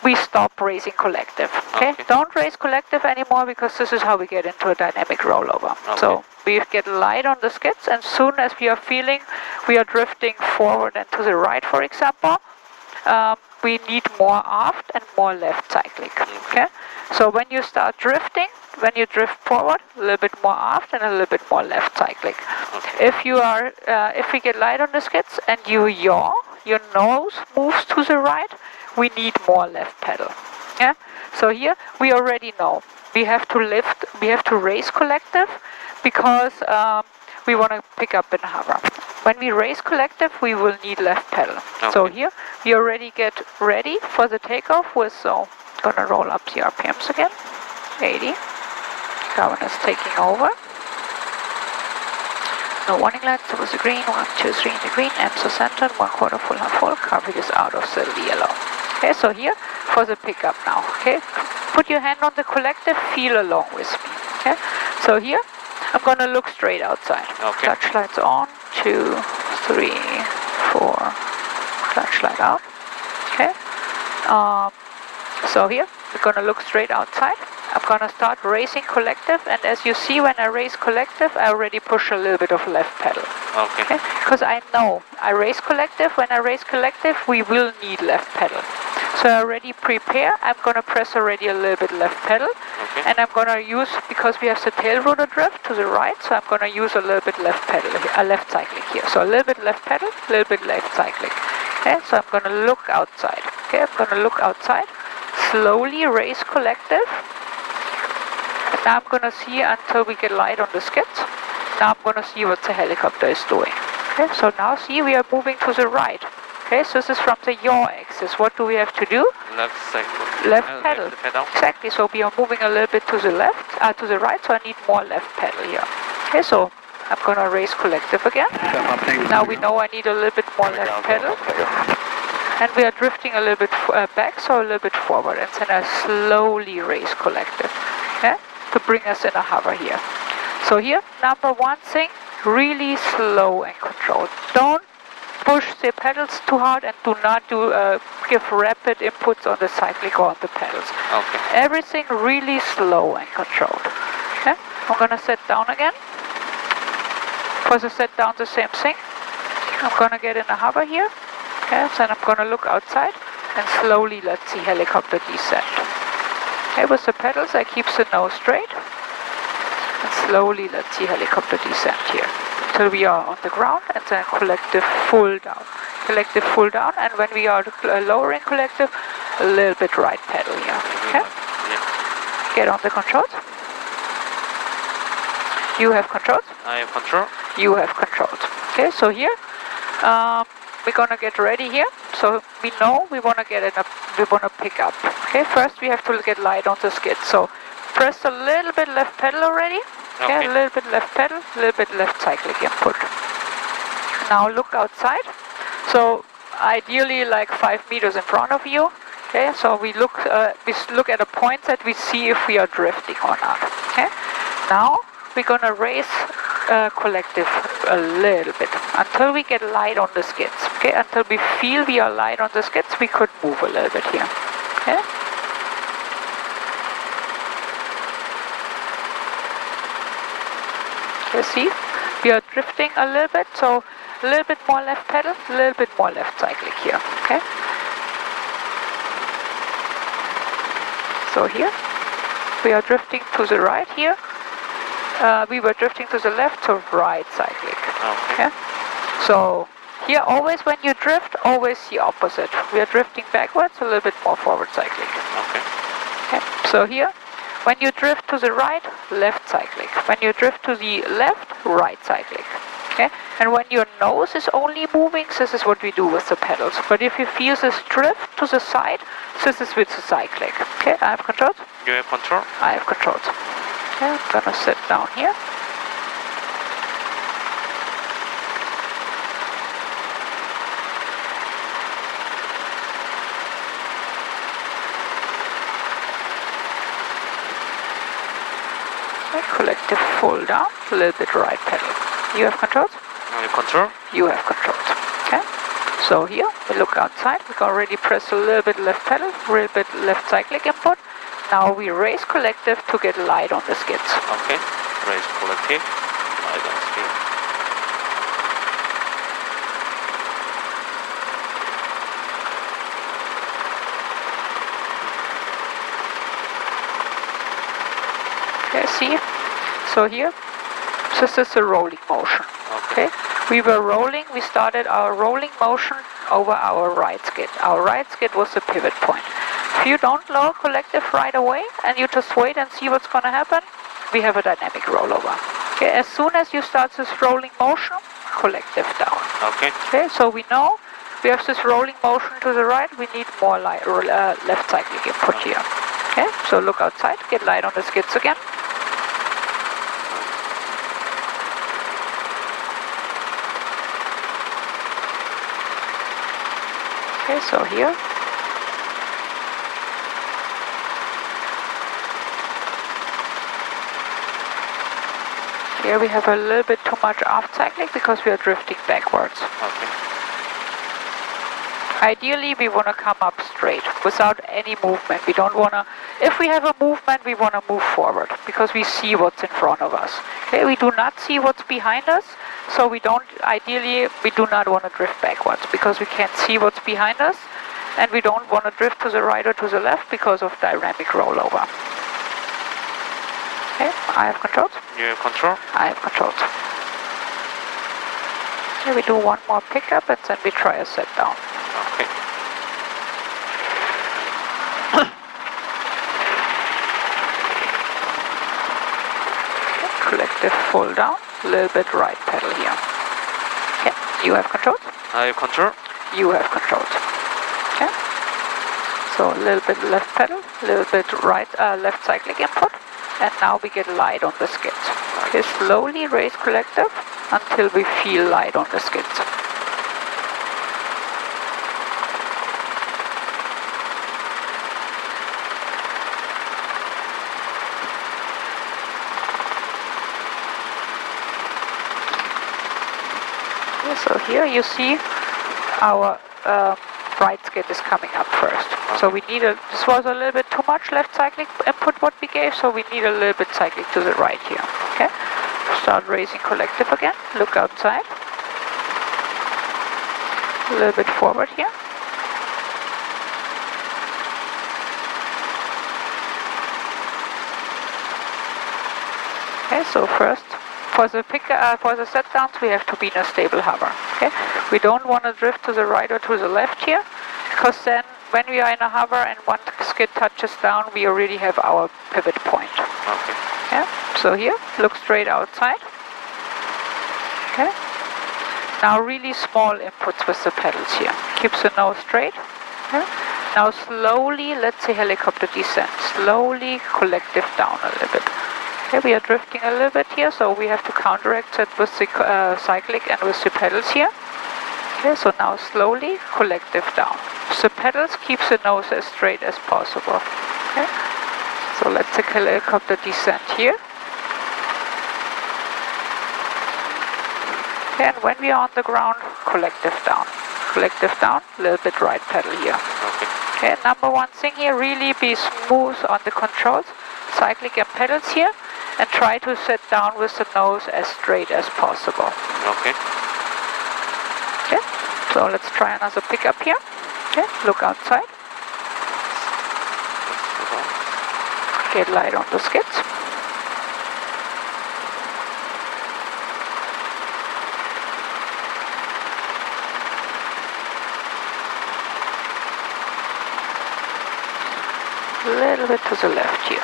we stop raising collective, okay? Don't raise collective anymore, because this is how we get into a dynamic rollover. So we get light on the skids, and soon as we are feeling we are drifting forward and to the right, for example, we need more aft and more left cyclic, okay? So when you start drifting, when you drift forward, a little bit more aft and a little bit more left cyclic. If you are, if we get light on the skids and you yaw, your nose moves to the right, we need more left pedal. Yeah. So here we already know we have to lift, we have to raise collective, because we want to pick up in hover. When we raise collective, we will need left pedal. So here we already get ready for the takeoff with, so gonna roll up the RPMs again. 80. Carbon is taking over. No warning lights, there was a green, 1, 2, 3 in the green, amps are centered, 1/4 full, half full, carpet is out of the yellow. Okay, so here for the pickup now, okay? Put your hand on the collective, feel along with me, okay? So here, I'm gonna look straight outside. Clutch lights on, 2, 3, 4, clutch light out, okay? So here, we're gonna look straight outside. I'm gonna start raising collective, and as you see, when I raise collective, I already push a little bit of left pedal. Okay? Because I know I raise collective. When I raise collective, we will need left pedal. So I already prepare. I'm gonna press already a little bit left pedal, and I'm gonna use, because we have the tail rotor drift to the right, so I'm gonna use a little bit left pedal, left cyclic here. So a little bit left pedal, a little bit left cyclic. Okay? So I'm gonna look outside. Okay? I'm gonna look outside. Slowly raise collective. And now I'm gonna see until we get light on the skids. Now I'm gonna see what the helicopter is doing. Okay, so now see we are moving to the right. Okay, so this is from the yaw axis. What do we have to do? Left cyclic. Left pedal. Exactly, so we are moving a little bit to the left, to the right, so I need more left pedal here. Okay, so I'm gonna raise collective again. Now we know I need a little bit more left pedal. And we are drifting a little bit back, so a little bit forward, and then I slowly raise collective, okay, to bring us in a hover here. So here, number one thing, really slow and controlled. Don't push the pedals too hard, and do not give rapid inputs on the cyclic or on the pedals. Everything really slow and controlled. Okay, I'm gonna set down again. For the set down, the same thing. I'm gonna get in a hover here. Yes, and I'm gonna look outside and slowly let's see helicopter descent. Okay, with the pedals I keep the nose straight, and slowly let's see helicopter descent here till we are on the ground, and then collective full down. Collective full down, and when we are lowering collective, a little bit right pedal here. Okay? Get on the controls. You have controls? I have control. You have controls. Okay, so here we're gonna get ready here. So we know we wanna get in we wanna pick up. Okay, first we have to get light on the skid. So press a little bit left pedal already. Okay, a little bit left pedal, a little bit left cyclic input. Now look outside. So ideally like 5 meters in front of you. Okay, so we look at a point that we see if we are drifting or not. Okay, now we're gonna raise collective a little bit until we get light on the skids. Okay, until we feel we are light on the skids, we could move a little bit here. Okay. You see, we are drifting a little bit, so a little bit more left pedal, a little bit more left cyclic here. Okay. So here, we are drifting to the right here. We were drifting to the left, so right cyclic. Okay. So here, always when you drift, always the opposite. We are drifting backwards, a little bit more forward cyclic. Okay. So here, when you drift to the right, left cyclic. When you drift to the left, right cyclic. Okay? And when your nose is only moving, this is what we do with the pedals. But if you feel this drift to the side, this is with the cyclic. Okay, I have controls? You have control? I have controls. Okay, I'm gonna sit down here. Okay, collective full down, a little bit right pedal. You have controls? You control? You have controls. Okay? So here, we look outside, we can already press a little bit left pedal, a little bit left cyclic input. Now we raise collective to get light on the skids. Okay, raise collective, light on skid. Okay, see? So here, this is a rolling motion. Okay? We were rolling, we started our rolling motion over our right skid. Our right skid was the pivot point. If you don't lower collective right away and you just wait and see what's going to happen, we have a dynamic rollover. Okay, as soon as you start this rolling motion, collective down. Okay. Okay, so we know we have this rolling motion to the right, we need more light, left cyclic input here. Okay, so look outside, get light on the skids again. Okay, so here. Here we have a little bit too much aft cyclic because we are drifting backwards. Okay. Ideally, we want to come up straight without any movement. We don't want to, if we have a movement, we want to move forward because we see what's in front of us. Okay, we do not see what's behind us, so we don't, ideally, we do not want to drift backwards because we can't see what's behind us, and we don't want to drift to the right or to the left because of dynamic rollover. Okay, I have controls. You have control? I have controls. Okay, we do one more pickup and then we try a set down. Okay. Collective full down, a little bit right pedal here. Okay, you have controls? I have control? You have controls. Okay. So a little bit left pedal, a little bit right, left cyclic input, and now we get light on the skids. Okay, slowly raise collective until we feel light on the skids. So here you see our right skid is coming up first. So we need this was a little bit too much left cyclic input what we gave, so we need a little bit cyclic to the right here. Okay? Start raising collective again, look outside. A little bit forward here. Okay, so first for the set downs we have to be in a stable hover. Okay, we don't want to drift to the right or to the left here, because then when we are in a hover and one skid touches down, we already have our pivot point. Okay. Yeah. So here, look straight outside. Okay. Now really small inputs with the pedals here. Keeps the nose straight. Okay. Now slowly, let's say helicopter descent. Slowly collective down a little bit. Okay, we are drifting a little bit here, so we have to counteract that with the cyclic and with the pedals here. Okay, so now slowly collective down. The pedals keeps the nose as straight as possible. Okay, so let's take helicopter descent here. Okay, and when we are on the ground, collective down. Collective down, a little bit right pedal here. Okay. Okay, number one thing here, really be smooth on the controls, cyclic and pedals here, and try to set down with the nose as straight as possible. Okay. Okay, so let's try another pickup here. Okay, look outside. Get light on the skids. A little bit to the left here.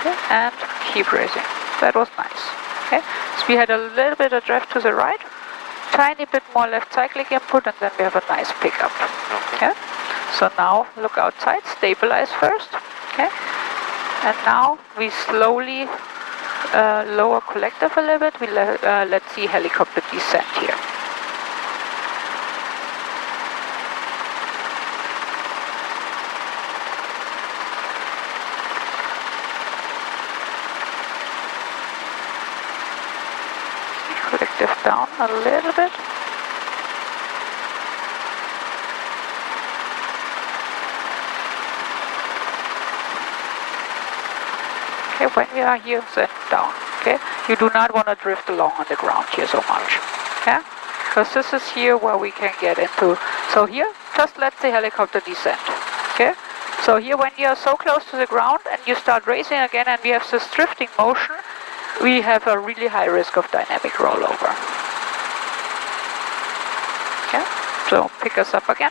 Okay, and keep raising. That was nice. Okay, so we had a little bit of drift to the right, tiny bit more left cyclic input, and then we have a nice pickup. Okay. So now look outside, stabilize first. Okay. And now we slowly lower collective a little bit. Let's see helicopter descent here. Collective down a little bit. Okay, when we are here, then down. Okay, you do not want to drift along on the ground here so much. Okay, because this is here where we can get into. So here, just let the helicopter descend. Okay, so here when you are so close to the ground and you start racing again, and we have this drifting motion, we have a really high risk of dynamic rollover. Okay, so pick us up again.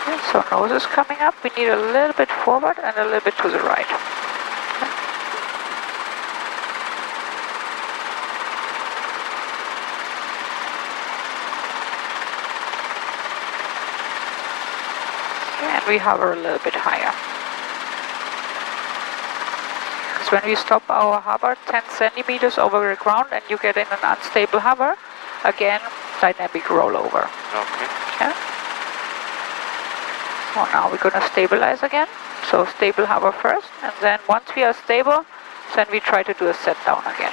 Okay, so nose is coming up. We need a little bit forward and a little bit to the right. And we hover a little bit higher. Because when we stop our hover 10 centimeters over the ground and you get in an unstable hover, again, dynamic rollover. Okay. Okay. So now we're going to stabilize again. So stable hover first, and then once we are stable, then we try to do a set down again.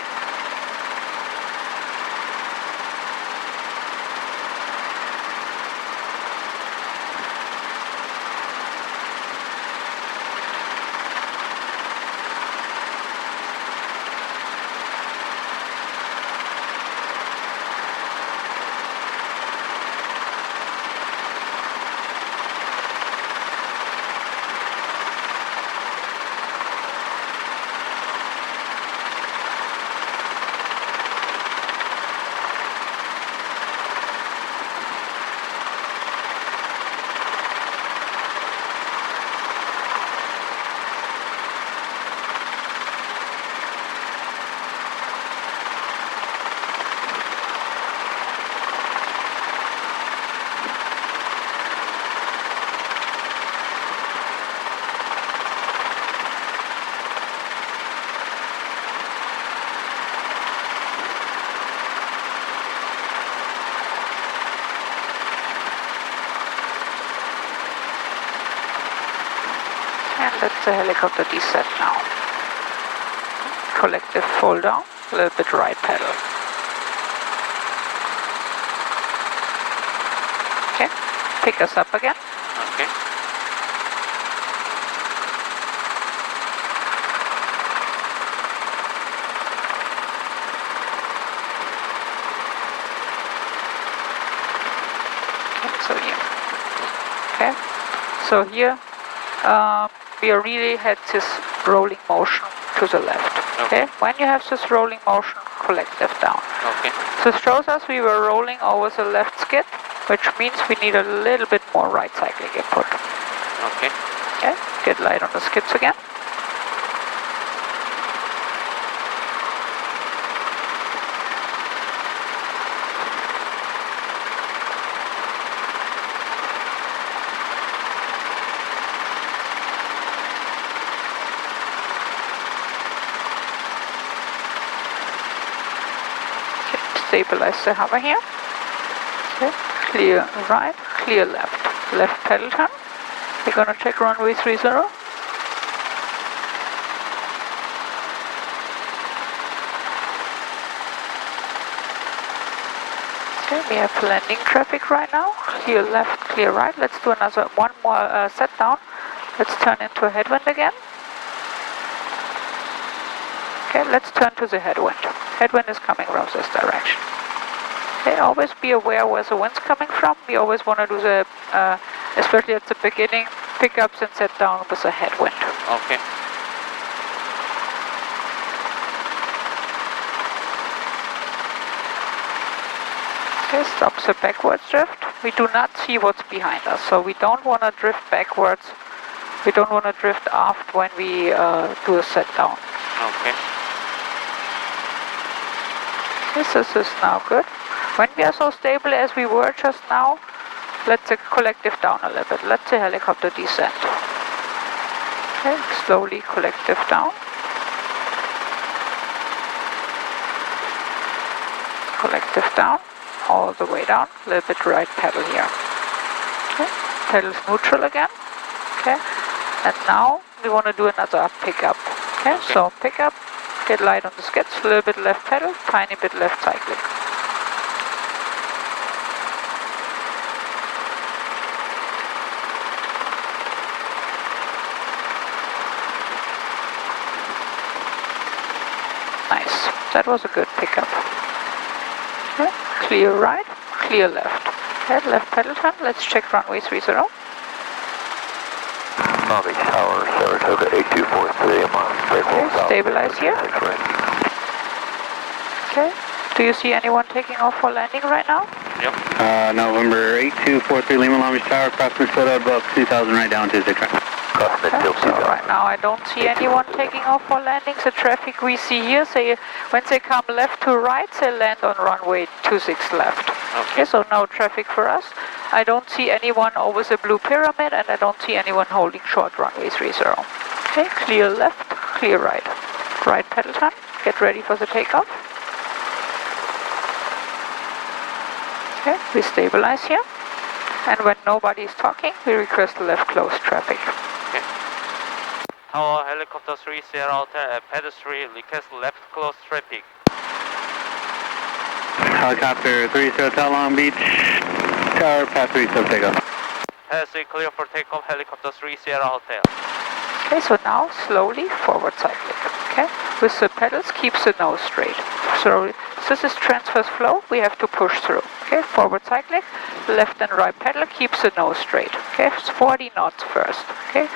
And let the helicopter descend now. Collective fall down, a little bit right pedal. Okay, pick us up again. Okay. So here. Okay, so here we really had this rolling motion to the left. Okay, when you have this rolling motion, collective down. Okay. So it shows us we were rolling over the left skid, which means we need a little bit more right cyclic input. Okay. Okay, get light on the skids again. Stabilize the hover here. Okay. Clear right, clear left. Left pedal turn. We're going to check runway 30. Okay, we have landing traffic right now. Clear left, clear right. Let's do one more set down. Let's turn into a headwind again. Okay, let's turn to the headwind. Headwind is coming from this direction. Okay, always be aware where the wind's coming from. We always want to do the, especially at the beginning, pickups and set down with a headwind. Okay. Okay, stops the backwards drift. We do not see what's behind us, so we don't want to drift backwards. We don't want to drift aft when we do a set down. Okay. This is now good. When we are so stable as we were just now, let the collective down a little bit. Let the helicopter descend. Okay, slowly collective down. Collective down, all the way down. A little bit right pedal here. Okay, pedal's neutral again. Okay, and now we want to do another pickup. Okay, so pick up, get light on the skids, a little bit left pedal, tiny bit left cyclic. Nice, that was a good pickup. Okay, clear right, clear left. Okay, left pedal turn, let's check runway 30. Lobby Tower, Saratoga 8243, I'm on breakaway south. Stabilize here. Okay, do you see anyone taking off for landing right now? Yep. November 8243 Lima Long Beach Tower, cross Minnesota above 2000 right down to 6 right. Okay, so right now I don't see anyone taking off for landings. The traffic we see here, when they come left to right, they land on runway 26 left. Okay, so no traffic for us. I don't see anyone over the blue pyramid, and I don't see anyone holding short runway 30. Okay, clear left, clear right. Right pedal turn, get ready for the takeoff. Okay, we stabilize here. And when nobody is talking, we request left close traffic. Okay. Tower helicopter 3 Sierra Hotel, pedestrian request left close traffic. Helicopter 3 Hotel Long Beach Tower, path 3 sub takeoff. Pass 3 clear for takeoff, helicopter 3 Sierra Hotel. Okay, so now slowly forward cyclic. Okay, with the pedals keep the nose straight. So this is transverse flow, we have to push through. Okay, forward cyclic, left and right pedal keeps the nose straight. Okay, it's 40 knots first. Okay,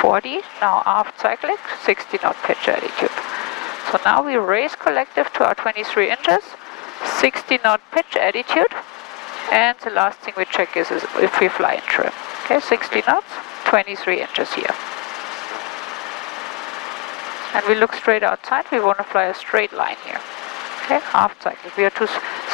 40, now aft cyclic, 60 knot pitch attitude. So now we raise collective to our 23 inches, 60 knot pitch attitude, and the last thing we check is if we fly in trim. Okay, 60 knots, 23 inches here. And we look straight outside, we want to fly a straight line here. Okay, aft cyclic. We are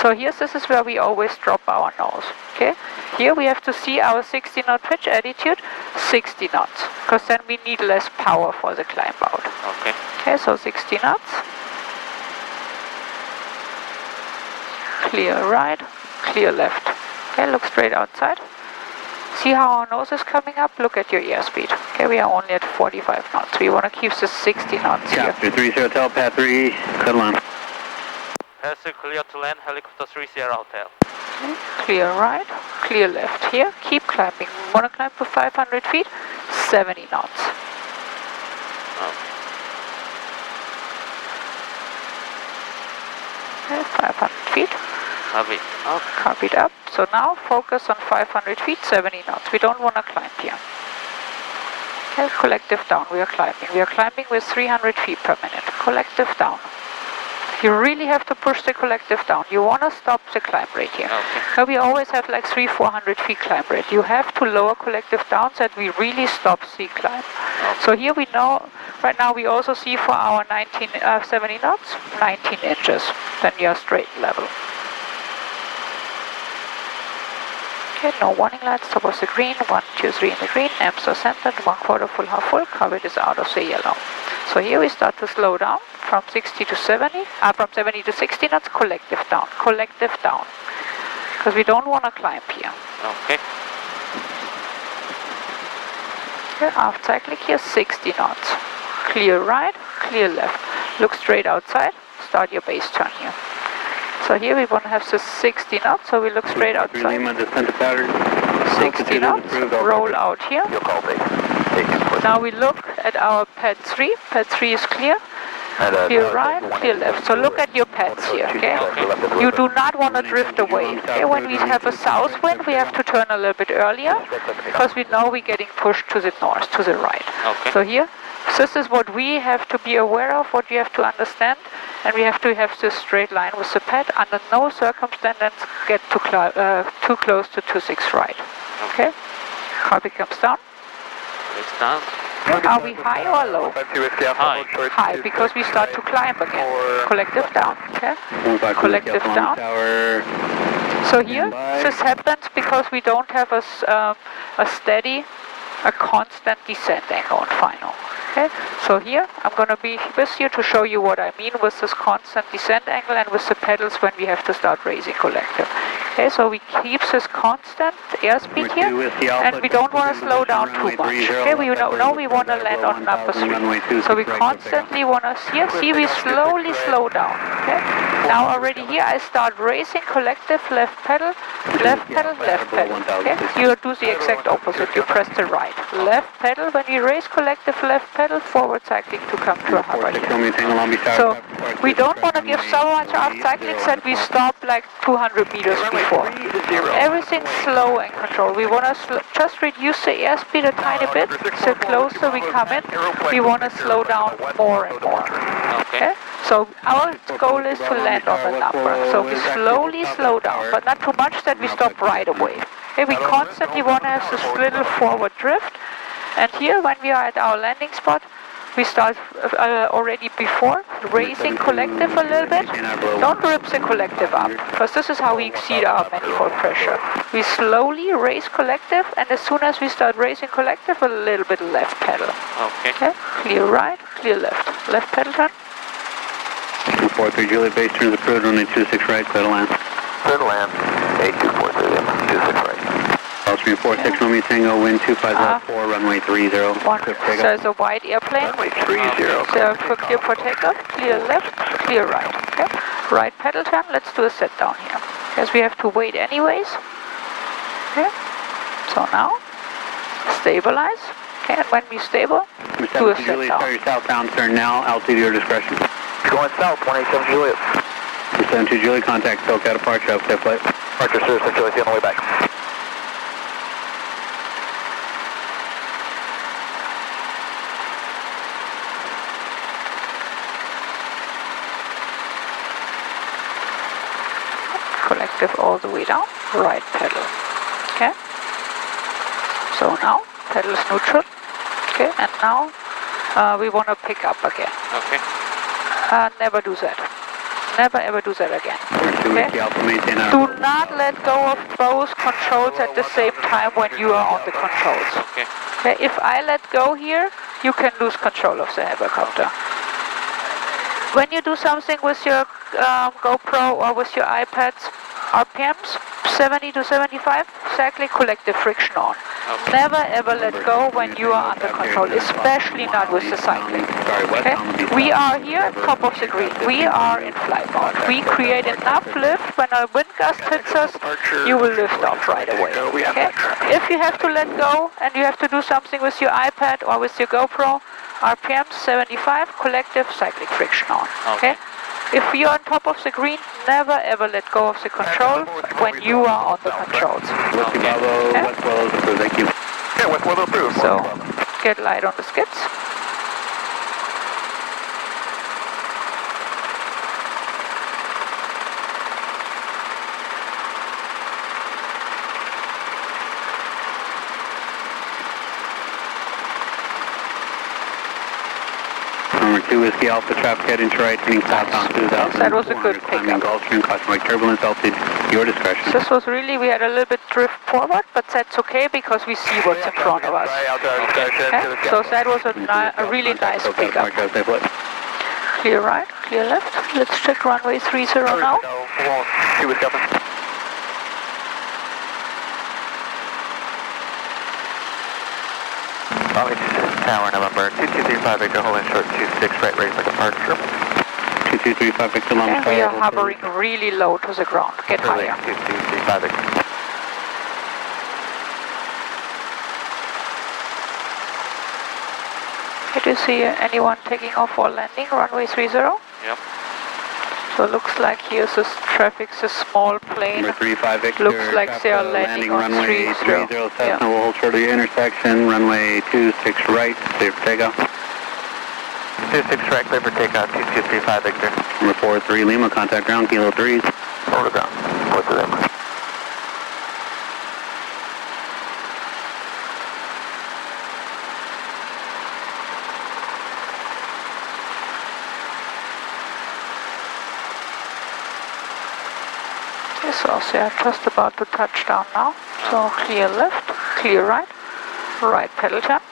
so here, this is where we always drop our nose. Okay, here we have to see our 60 knot pitch attitude, 60 knots, because then we need less power for the climb out. Okay. Okay, so 60 knots. Clear right, clear left. Okay, look straight outside. See how our nose is coming up? Look at your airspeed. Okay, we are only at 45 knots. We want to keep the 60 knots here. Helicopter 3 Hotel, path 3, cut line. Pass 3 clear to land, helicopter 3 Sierra Hotel. Okay, clear right, clear left here. Keep climbing. We want to climb to 500 feet, 70 knots. Okay, 500 feet. Copy. Copied up. So now focus on 500 feet, 70 knots. We don't want to climb here. Okay, collective down. We are climbing. We are climbing with 300 feet per minute. Collective down. You really have to push the collective down. You want to stop the climb rate here. Okay. So we always have like 300-400 feet climb rate. You have to lower collective down so that we really stop the climb. Okay. So here we know, right now we also see for our 70 knots, 19 inches. Then you are straight level. Okay, no warning lights, top of the green, 1, 2, 3 in the green, amps are centered, 1/4 full, half full, carpet is out of the yellow. So here we start to slow down from 60 to 70, from 70 to 60 knots, collective down, because we don't want to climb here. Okay. Okay, aft cyclic here, 60 knots. Clear right, clear left. Look straight outside, start your base turn here. So here we want to have the 60 knots, so we look straight outside. 60 knots, roll out here. Now we look at our pad 3. Pad 3 is clear. Clear right, clear left. So look at your pads here, okay? You do not want to drift away. Okay? When we have a south wind, we have to turn a little bit earlier because we know we're getting pushed to the north, to the right. Okay. So here, this is what we have to be aware of, what you have to understand, and we have to have this straight line with the pad. Under no circumstances get too close to 26 right. Okay? Copy comes down. It's down. Are we high or low? High. High, because we start to climb again. Collective down, okay? Collective down. So here, this happens because we don't have a steady, a constant descent angle on final. Okay, so here I'm going to be with you to show you what I mean with this constant descent angle and with the pedals when we have to start raising collective. Okay, so we keep this constant airspeed here, and we don't want to slow down too much. Okay, we know we want to land on number 3. So we constantly want to see we slowly slow down. Okay, now already here I start raising collective, left pedal, left pedal, left pedal. Okay, you do the exact opposite. You press the right, left pedal when you raise collective, left pedal, forward cycling to come to a hover here. So we don't want to give so much aft cycling that we stop like 200 meters before. Everything's slow and controlled. We want to just reduce the airspeed a tiny bit. So closer we come in, we want to slow down more and more. Okay? So our goal is to land on the number. So we slowly slow down, but not too much that we stop right away. Okay? We constantly want to have this little forward drift. And here, when we are at our landing spot, we start already before raising collective a little bit. Don't rip the collective up, because this is how we exceed our manifold pressure. We slowly raise collective, and as soon as we start raising collective, a little bit left pedal. Okay. Clear right, clear left. Left pedal turn. 43 Juliet base turns approved, runway 26 right, clear to land. Clear to land, 8243, 26 right. Gulfstream 46, Romeo Tango, wind 2504, runway 30. So it's a wide airplane. Runway 30. So clear for takeoff, clear left, clear right. Okay. Right pedal turn, let's do a set down here. Because we have to wait anyways. Okay. So now, stabilize. Okay, and when we stable, do a set Juliet, down. sorry, southbound turn now, altitude your discretion. Going south, 187 Juliet. 72 Juliet, contact SoCal departure, up clear flight. Departure, sir, 6 Juliet, on the way back. Collective all the way down, right pedal. Okay. So now, pedal is neutral. Okay, and now we want to pick up again. Okay. Never do that. Never ever do that again. Okay? Okay. Do not let go of both controls at the same time when you are on the controls. Okay. Okay? If I let go here, you can lose control of the helicopter. When you do something with your GoPro or with your iPads, RPMs 70 to 75, exactly collective friction on. Okay. Never ever let go when you are under control, especially not with the cycling. Okay? We are here at top of the green. We are in flight mode. We create enough lift. When a wind gust hits us, you will lift off right away. Okay? If you have to let go and you have to do something with your iPad or with your GoPro, RPM 75, collective cyclic friction on. Okay? If you're on top of the green, never ever let go of the control when you are on the controls. Whiskey Bravo, West Wells approved, thank you. Yeah, West Wells approved. So, get light on the skids. Number 2 Whiskey Alpha, traffic heading to right, turning southbound 2000. That was a good pickup. Gulfstream, cosmic turbulence, altitude, your discretion. This was really, we had a little bit drift forward, but that's okay because we see what's in front of us. Okay? So that was a really nice pickup. Clear right, clear left. Let's check runway 30 now. Tower November 2235 Victor, holding short 26 right, ready for departure. 2235 Victor, long And we are hovering really low to the ground. Get higher. 2235 Victor. Do you see anyone taking off or landing runway 30? Yep. So it looks like here's this traffic's a small plane. Number 35 Victor. Looks like they are landing on runway 30 Cessna. Yeah. We'll hold short of your intersection. Runway 26 right. Clear for takeoff. 26 right, clear for takeoff. 2235 Victor. Number 43 Lima. Contact ground. Kilo 3. Over to ground. What's the Lima? So they are just about to touch down now. So clear left, clear right, right pedal jump.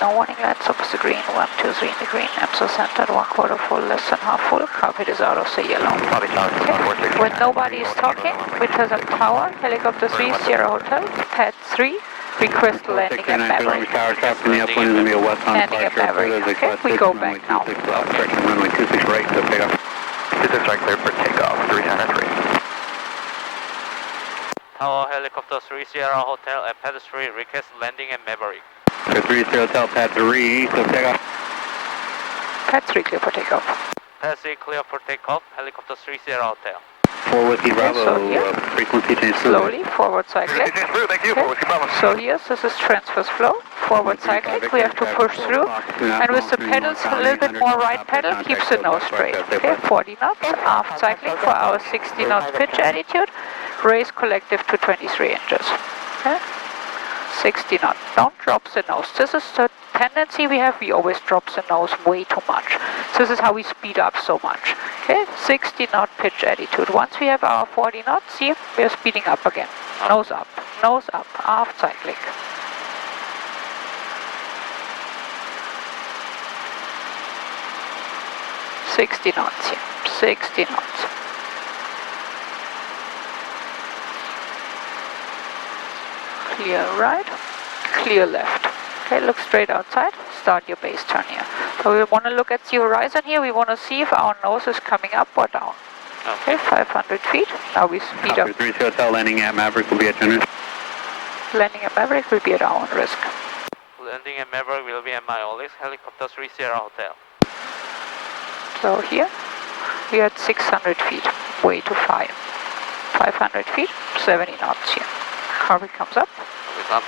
No warning lights, opposite green, 1, 2, 3 in the green, EMSA centered, 1/4 full, less than half full, cockpit is out of the yellow. Okay. When nobody is talking, Winter's at tower, helicopter 3, Sierra Hotel, pad 3, request landing at Maverick. Landing at Maverick. Okay, we go back now. Runway 26 right, so takeoff. 26 right, clear for takeoff. 303. Tower helicopter 3 Sierra Hotel at pad 3, request landing at Maverick. So 3 Hotel pad 3, so takeoff. Pad 3 clear for takeoff. Pad 3 clear for takeoff, helicopter 3 Sierra Hotel. 4 Whiskey Bravo, so here, frequency change. slowly, forward cycling. Thank you. Okay. So yes, this is transverse flow, forward cycling, we have to push through, and with the pedals a little bit more right pedal keeps the nose straight. Okay, 40 knots, aft cycling for our 60 knot pitch attitude, raise collective to 23 inches. Okay. 60 knots, don't drop the nose. This is the tendency we have, we always drop the nose way too much. This is how we speed up so much. Okay, 60 knot pitch attitude. Once we have our 40 knots, see, we are speeding up again. Nose up, aft cycling. $60 knots here, 60 knots. Clear right, clear left. Okay, look straight outside, start your base turn here. So we want to look at the horizon here, we want to see if our nose is coming up or down. Okay, 500 feet, now we speed up. 3 Hotel landing at Maverick will be at your risk. Landing at Maverick will be at our own risk. Landing at Maverick will be at my own risk, helicopter 3 Sierra Hotel. So here, we are at 600 feet, way too high. 500 feet, 70 knots here. Harvey comes up. Up.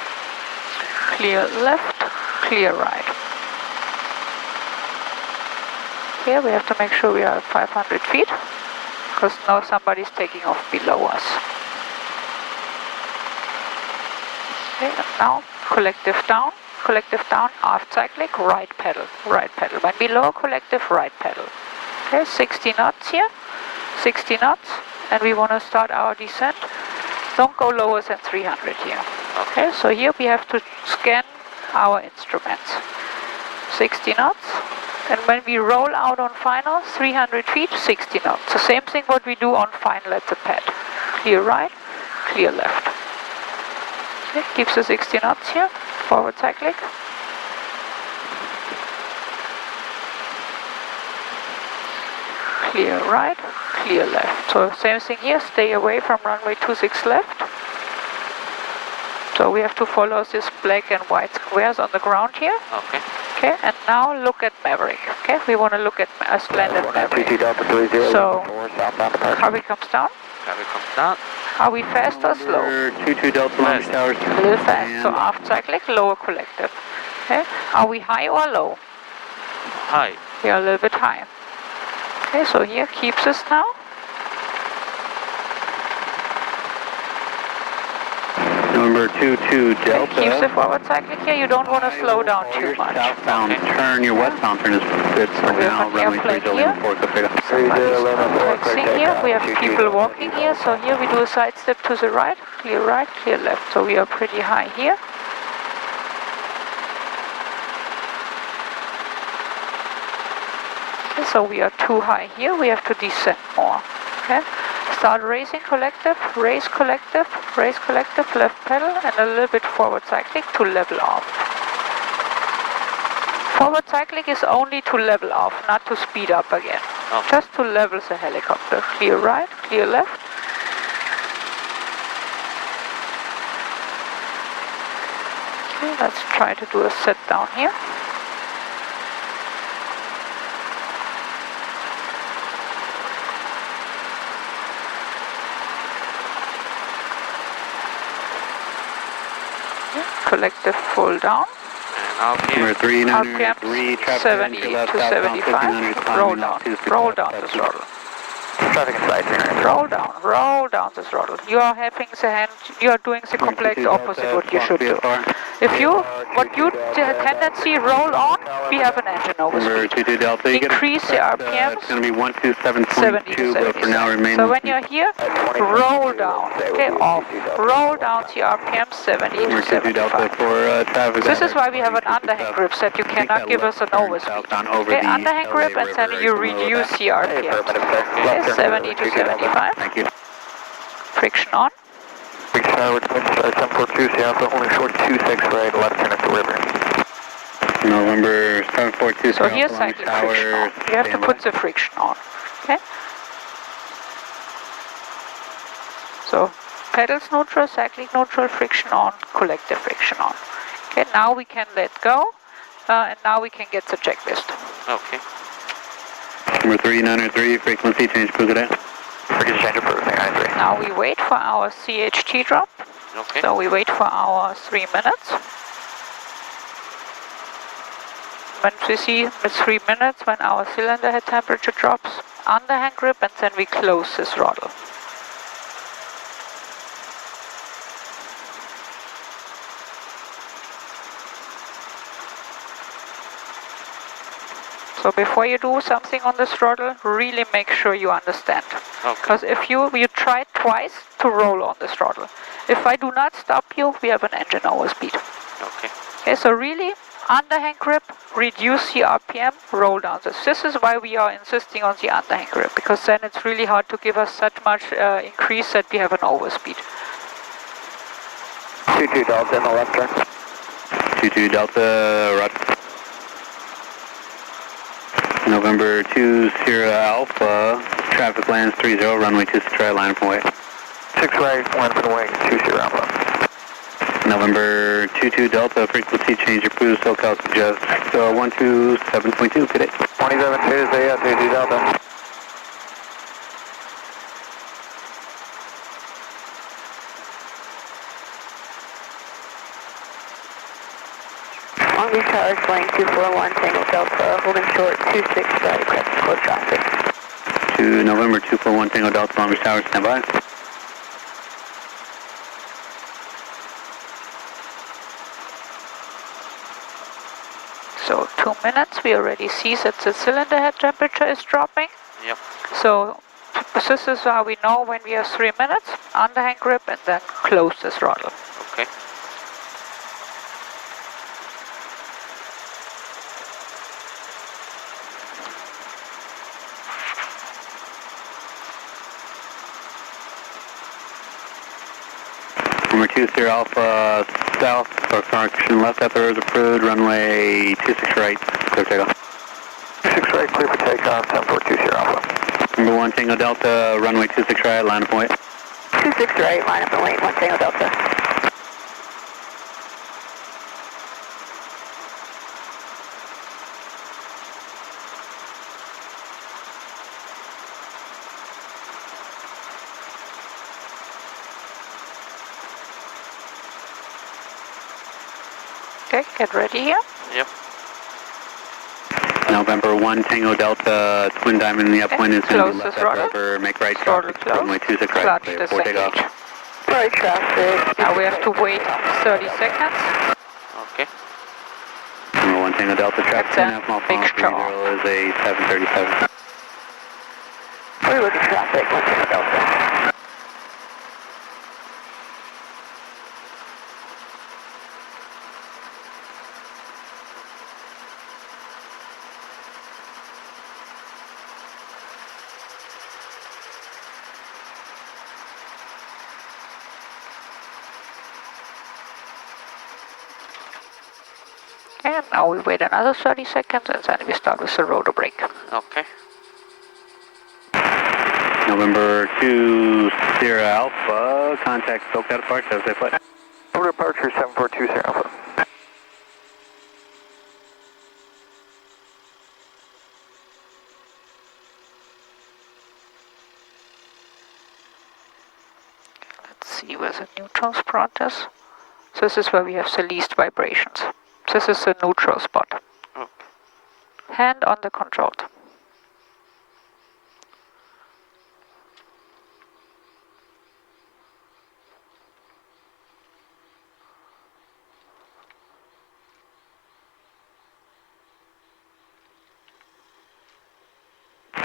Clear left, clear right. Here we have to make sure we are at 500 feet, because now somebody's taking off below us. Okay, and now collective down, aft cycling, right pedal. When below collective, right pedal. Okay, 60 knots here, 60 knots, and we want to start our descent. Don't go lower than 300 here. Okay, so here we have to scan our instruments. 60 knots, and when we roll out on final, 300 feet, 60 knots. The same thing what we do on final at the pad. Clear right, clear left. Okay, keeps the 60 knots here, forward cycling. Clear right, clear left. So same thing here, stay away from runway 26 left. So we have to follow this black and white squares on the ground here. Okay. Okay, and now look at Maverick. Okay, we want to look at us land at Maverick. So, Harvey comes down. Harvey comes down. Are we fast or slow? 22 Delta Launch Towers. A little fast, so aft cycling, lower collective. Okay, are we high or low? High. We are a little bit high. Okay, so here keeps us now. Number 22 Delta. Keeps the forward cycling here, you don't want to slow down too much. Southbound turn, your westbound turn is good for now. Runway 30 Lima 4, go pick up. Taxiing here, we have people walking here, so here we do a side step to the right, clear left. So we are pretty high here. Okay, so we are too high here, we have to descend more. Okay. Start raising collective, raise collective, left pedal, and a little bit forward cycling to level off. Forward cycling is only to level off, not to speed up again. Okay. Just to level the helicopter. Clear right, clear left. Okay, let's try to do a set down here. Collective full down. And Number RPM 393, traffic 70 to left, to southbound 75. 1500, Roll climbing down. up 26 Roll left, down the taxi. throttle. Traffic inside 300. Roll down the throttle. You are having the hand, you are doing the complete opposite what you should do. If you, what you tendency roll on, we have an engine Number overspeed. 22 Delta, you Increase the RPMs. it's going to be 70 to 127.2, but for now 77. remain So with when me. you're here, roll down. Okay, off. Roll down to RPM 70 to Number 22 Delta 75. for traffic. This is why we have an underhand grip set. You cannot give us an overspeed. Okay, underhand grip, and then you reduce the RPM. Okay, 70 to 75. Thank you. Friction on. Big Tower, 742, Seattle, holding short 26 right, left turn at the river. November 742. So here's cyclic friction on. You have to put the friction on. Okay. So pedals neutral, cyclic neutral, friction on, collective friction on. Okay, now we can let go, and now we can get the checklist. Okay. Number 393, frequency change, Puget. Frequency change approved, 393. Now we wait for our CHT drop. Okay. So we wait for our 3 minutes. When we see with 3 minutes, when our cylinder head temperature drops, underhand grip, and then we close the throttle. So before you do something on the throttle, really make sure you understand. Because if you try twice to roll on the throttle. If I do not stop you, we have an engine overspeed. Okay. Okay, so really, underhand grip, reduce the RPM, roll down this. This is why we are insisting on the underhand grip, because then it's really hard to give us that much increase that we have an overspeed. 22 Delta in the left turn. 22 Delta, roger. November 2 Sierra Alpha, traffic lands 30, runway 26 right, line from way. 6 right, 1 for the wing, 2 Sierra Alpha. November 22 Delta, frequency change approved, SoCal suggests 127.2, good day. 27 Tuesday, 22 Delta. Long Beach Tower, flying 241, Tango Delta, holding short 26 right, crest close traffic. To November 241 Tango Delta, Long Beach Tower, stand by. So 2 minutes, we already see that the cylinder head temperature is dropping. Yep. So this is how we know when we have 3 minutes, underhand grip, and then close the throttle. Okay. Number 2 Sierra Alpha south, or correction left after is approved, runway 26 right, clear takeoff. 26 right, clear for takeoff, 742 Sierra Alpha. Number 1 Tango Delta, runway 26 right, line of point. 26 right, line up and wait, 1 Tango Delta. Okay, get ready here. Yep. November 1 Tango Delta, twin diamond in the upwind is going to be Close left the at throttle. rubber, make right Throttle traffic, close. runway 26 right, Clutch clear for takeoff. disengage. Right traffic. Now we have to wait 30 seconds. Okay. Number 1 Tango Delta, traffic then 2.5 mile big final, star. 30 is a 737. We're looking traffic, 1 Tango Delta. And now we wait another 30 seconds and then we start with the rotor brake. Okay. November 2 Sierra Alpha, contact SoCal departure, as they flight. Over departure, 742 Sierra Alpha. see where the neutral spot is. So this is where we have the least vibrations. This is the neutral spot. Okay. Hand on the control.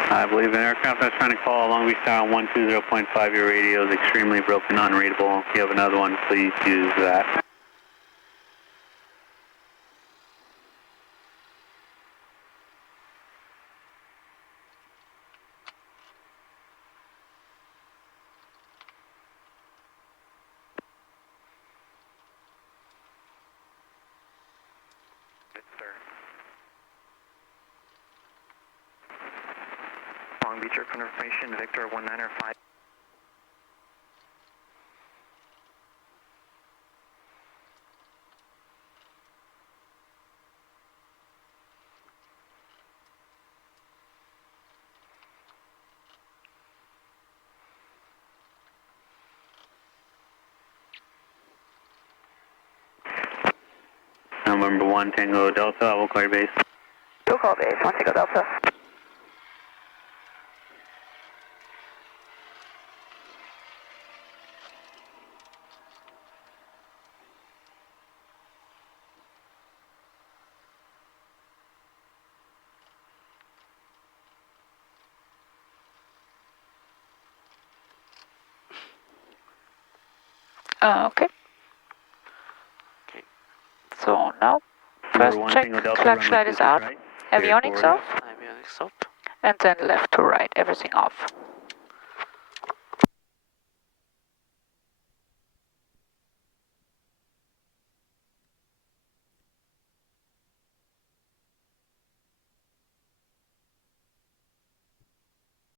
I believe an aircraft that's trying to call Long Beach Tower 120.5, your radio is extremely broken, unreadable. If you have another one, please use that. Long Beach Air confirmation, Victor 195. Number 1 Tango Delta, I will call your base. We'll call base, 1 Tango Delta. Okay. So now, first check, clutch light is out, avionics off, Avionics up. and then left to right, everything off.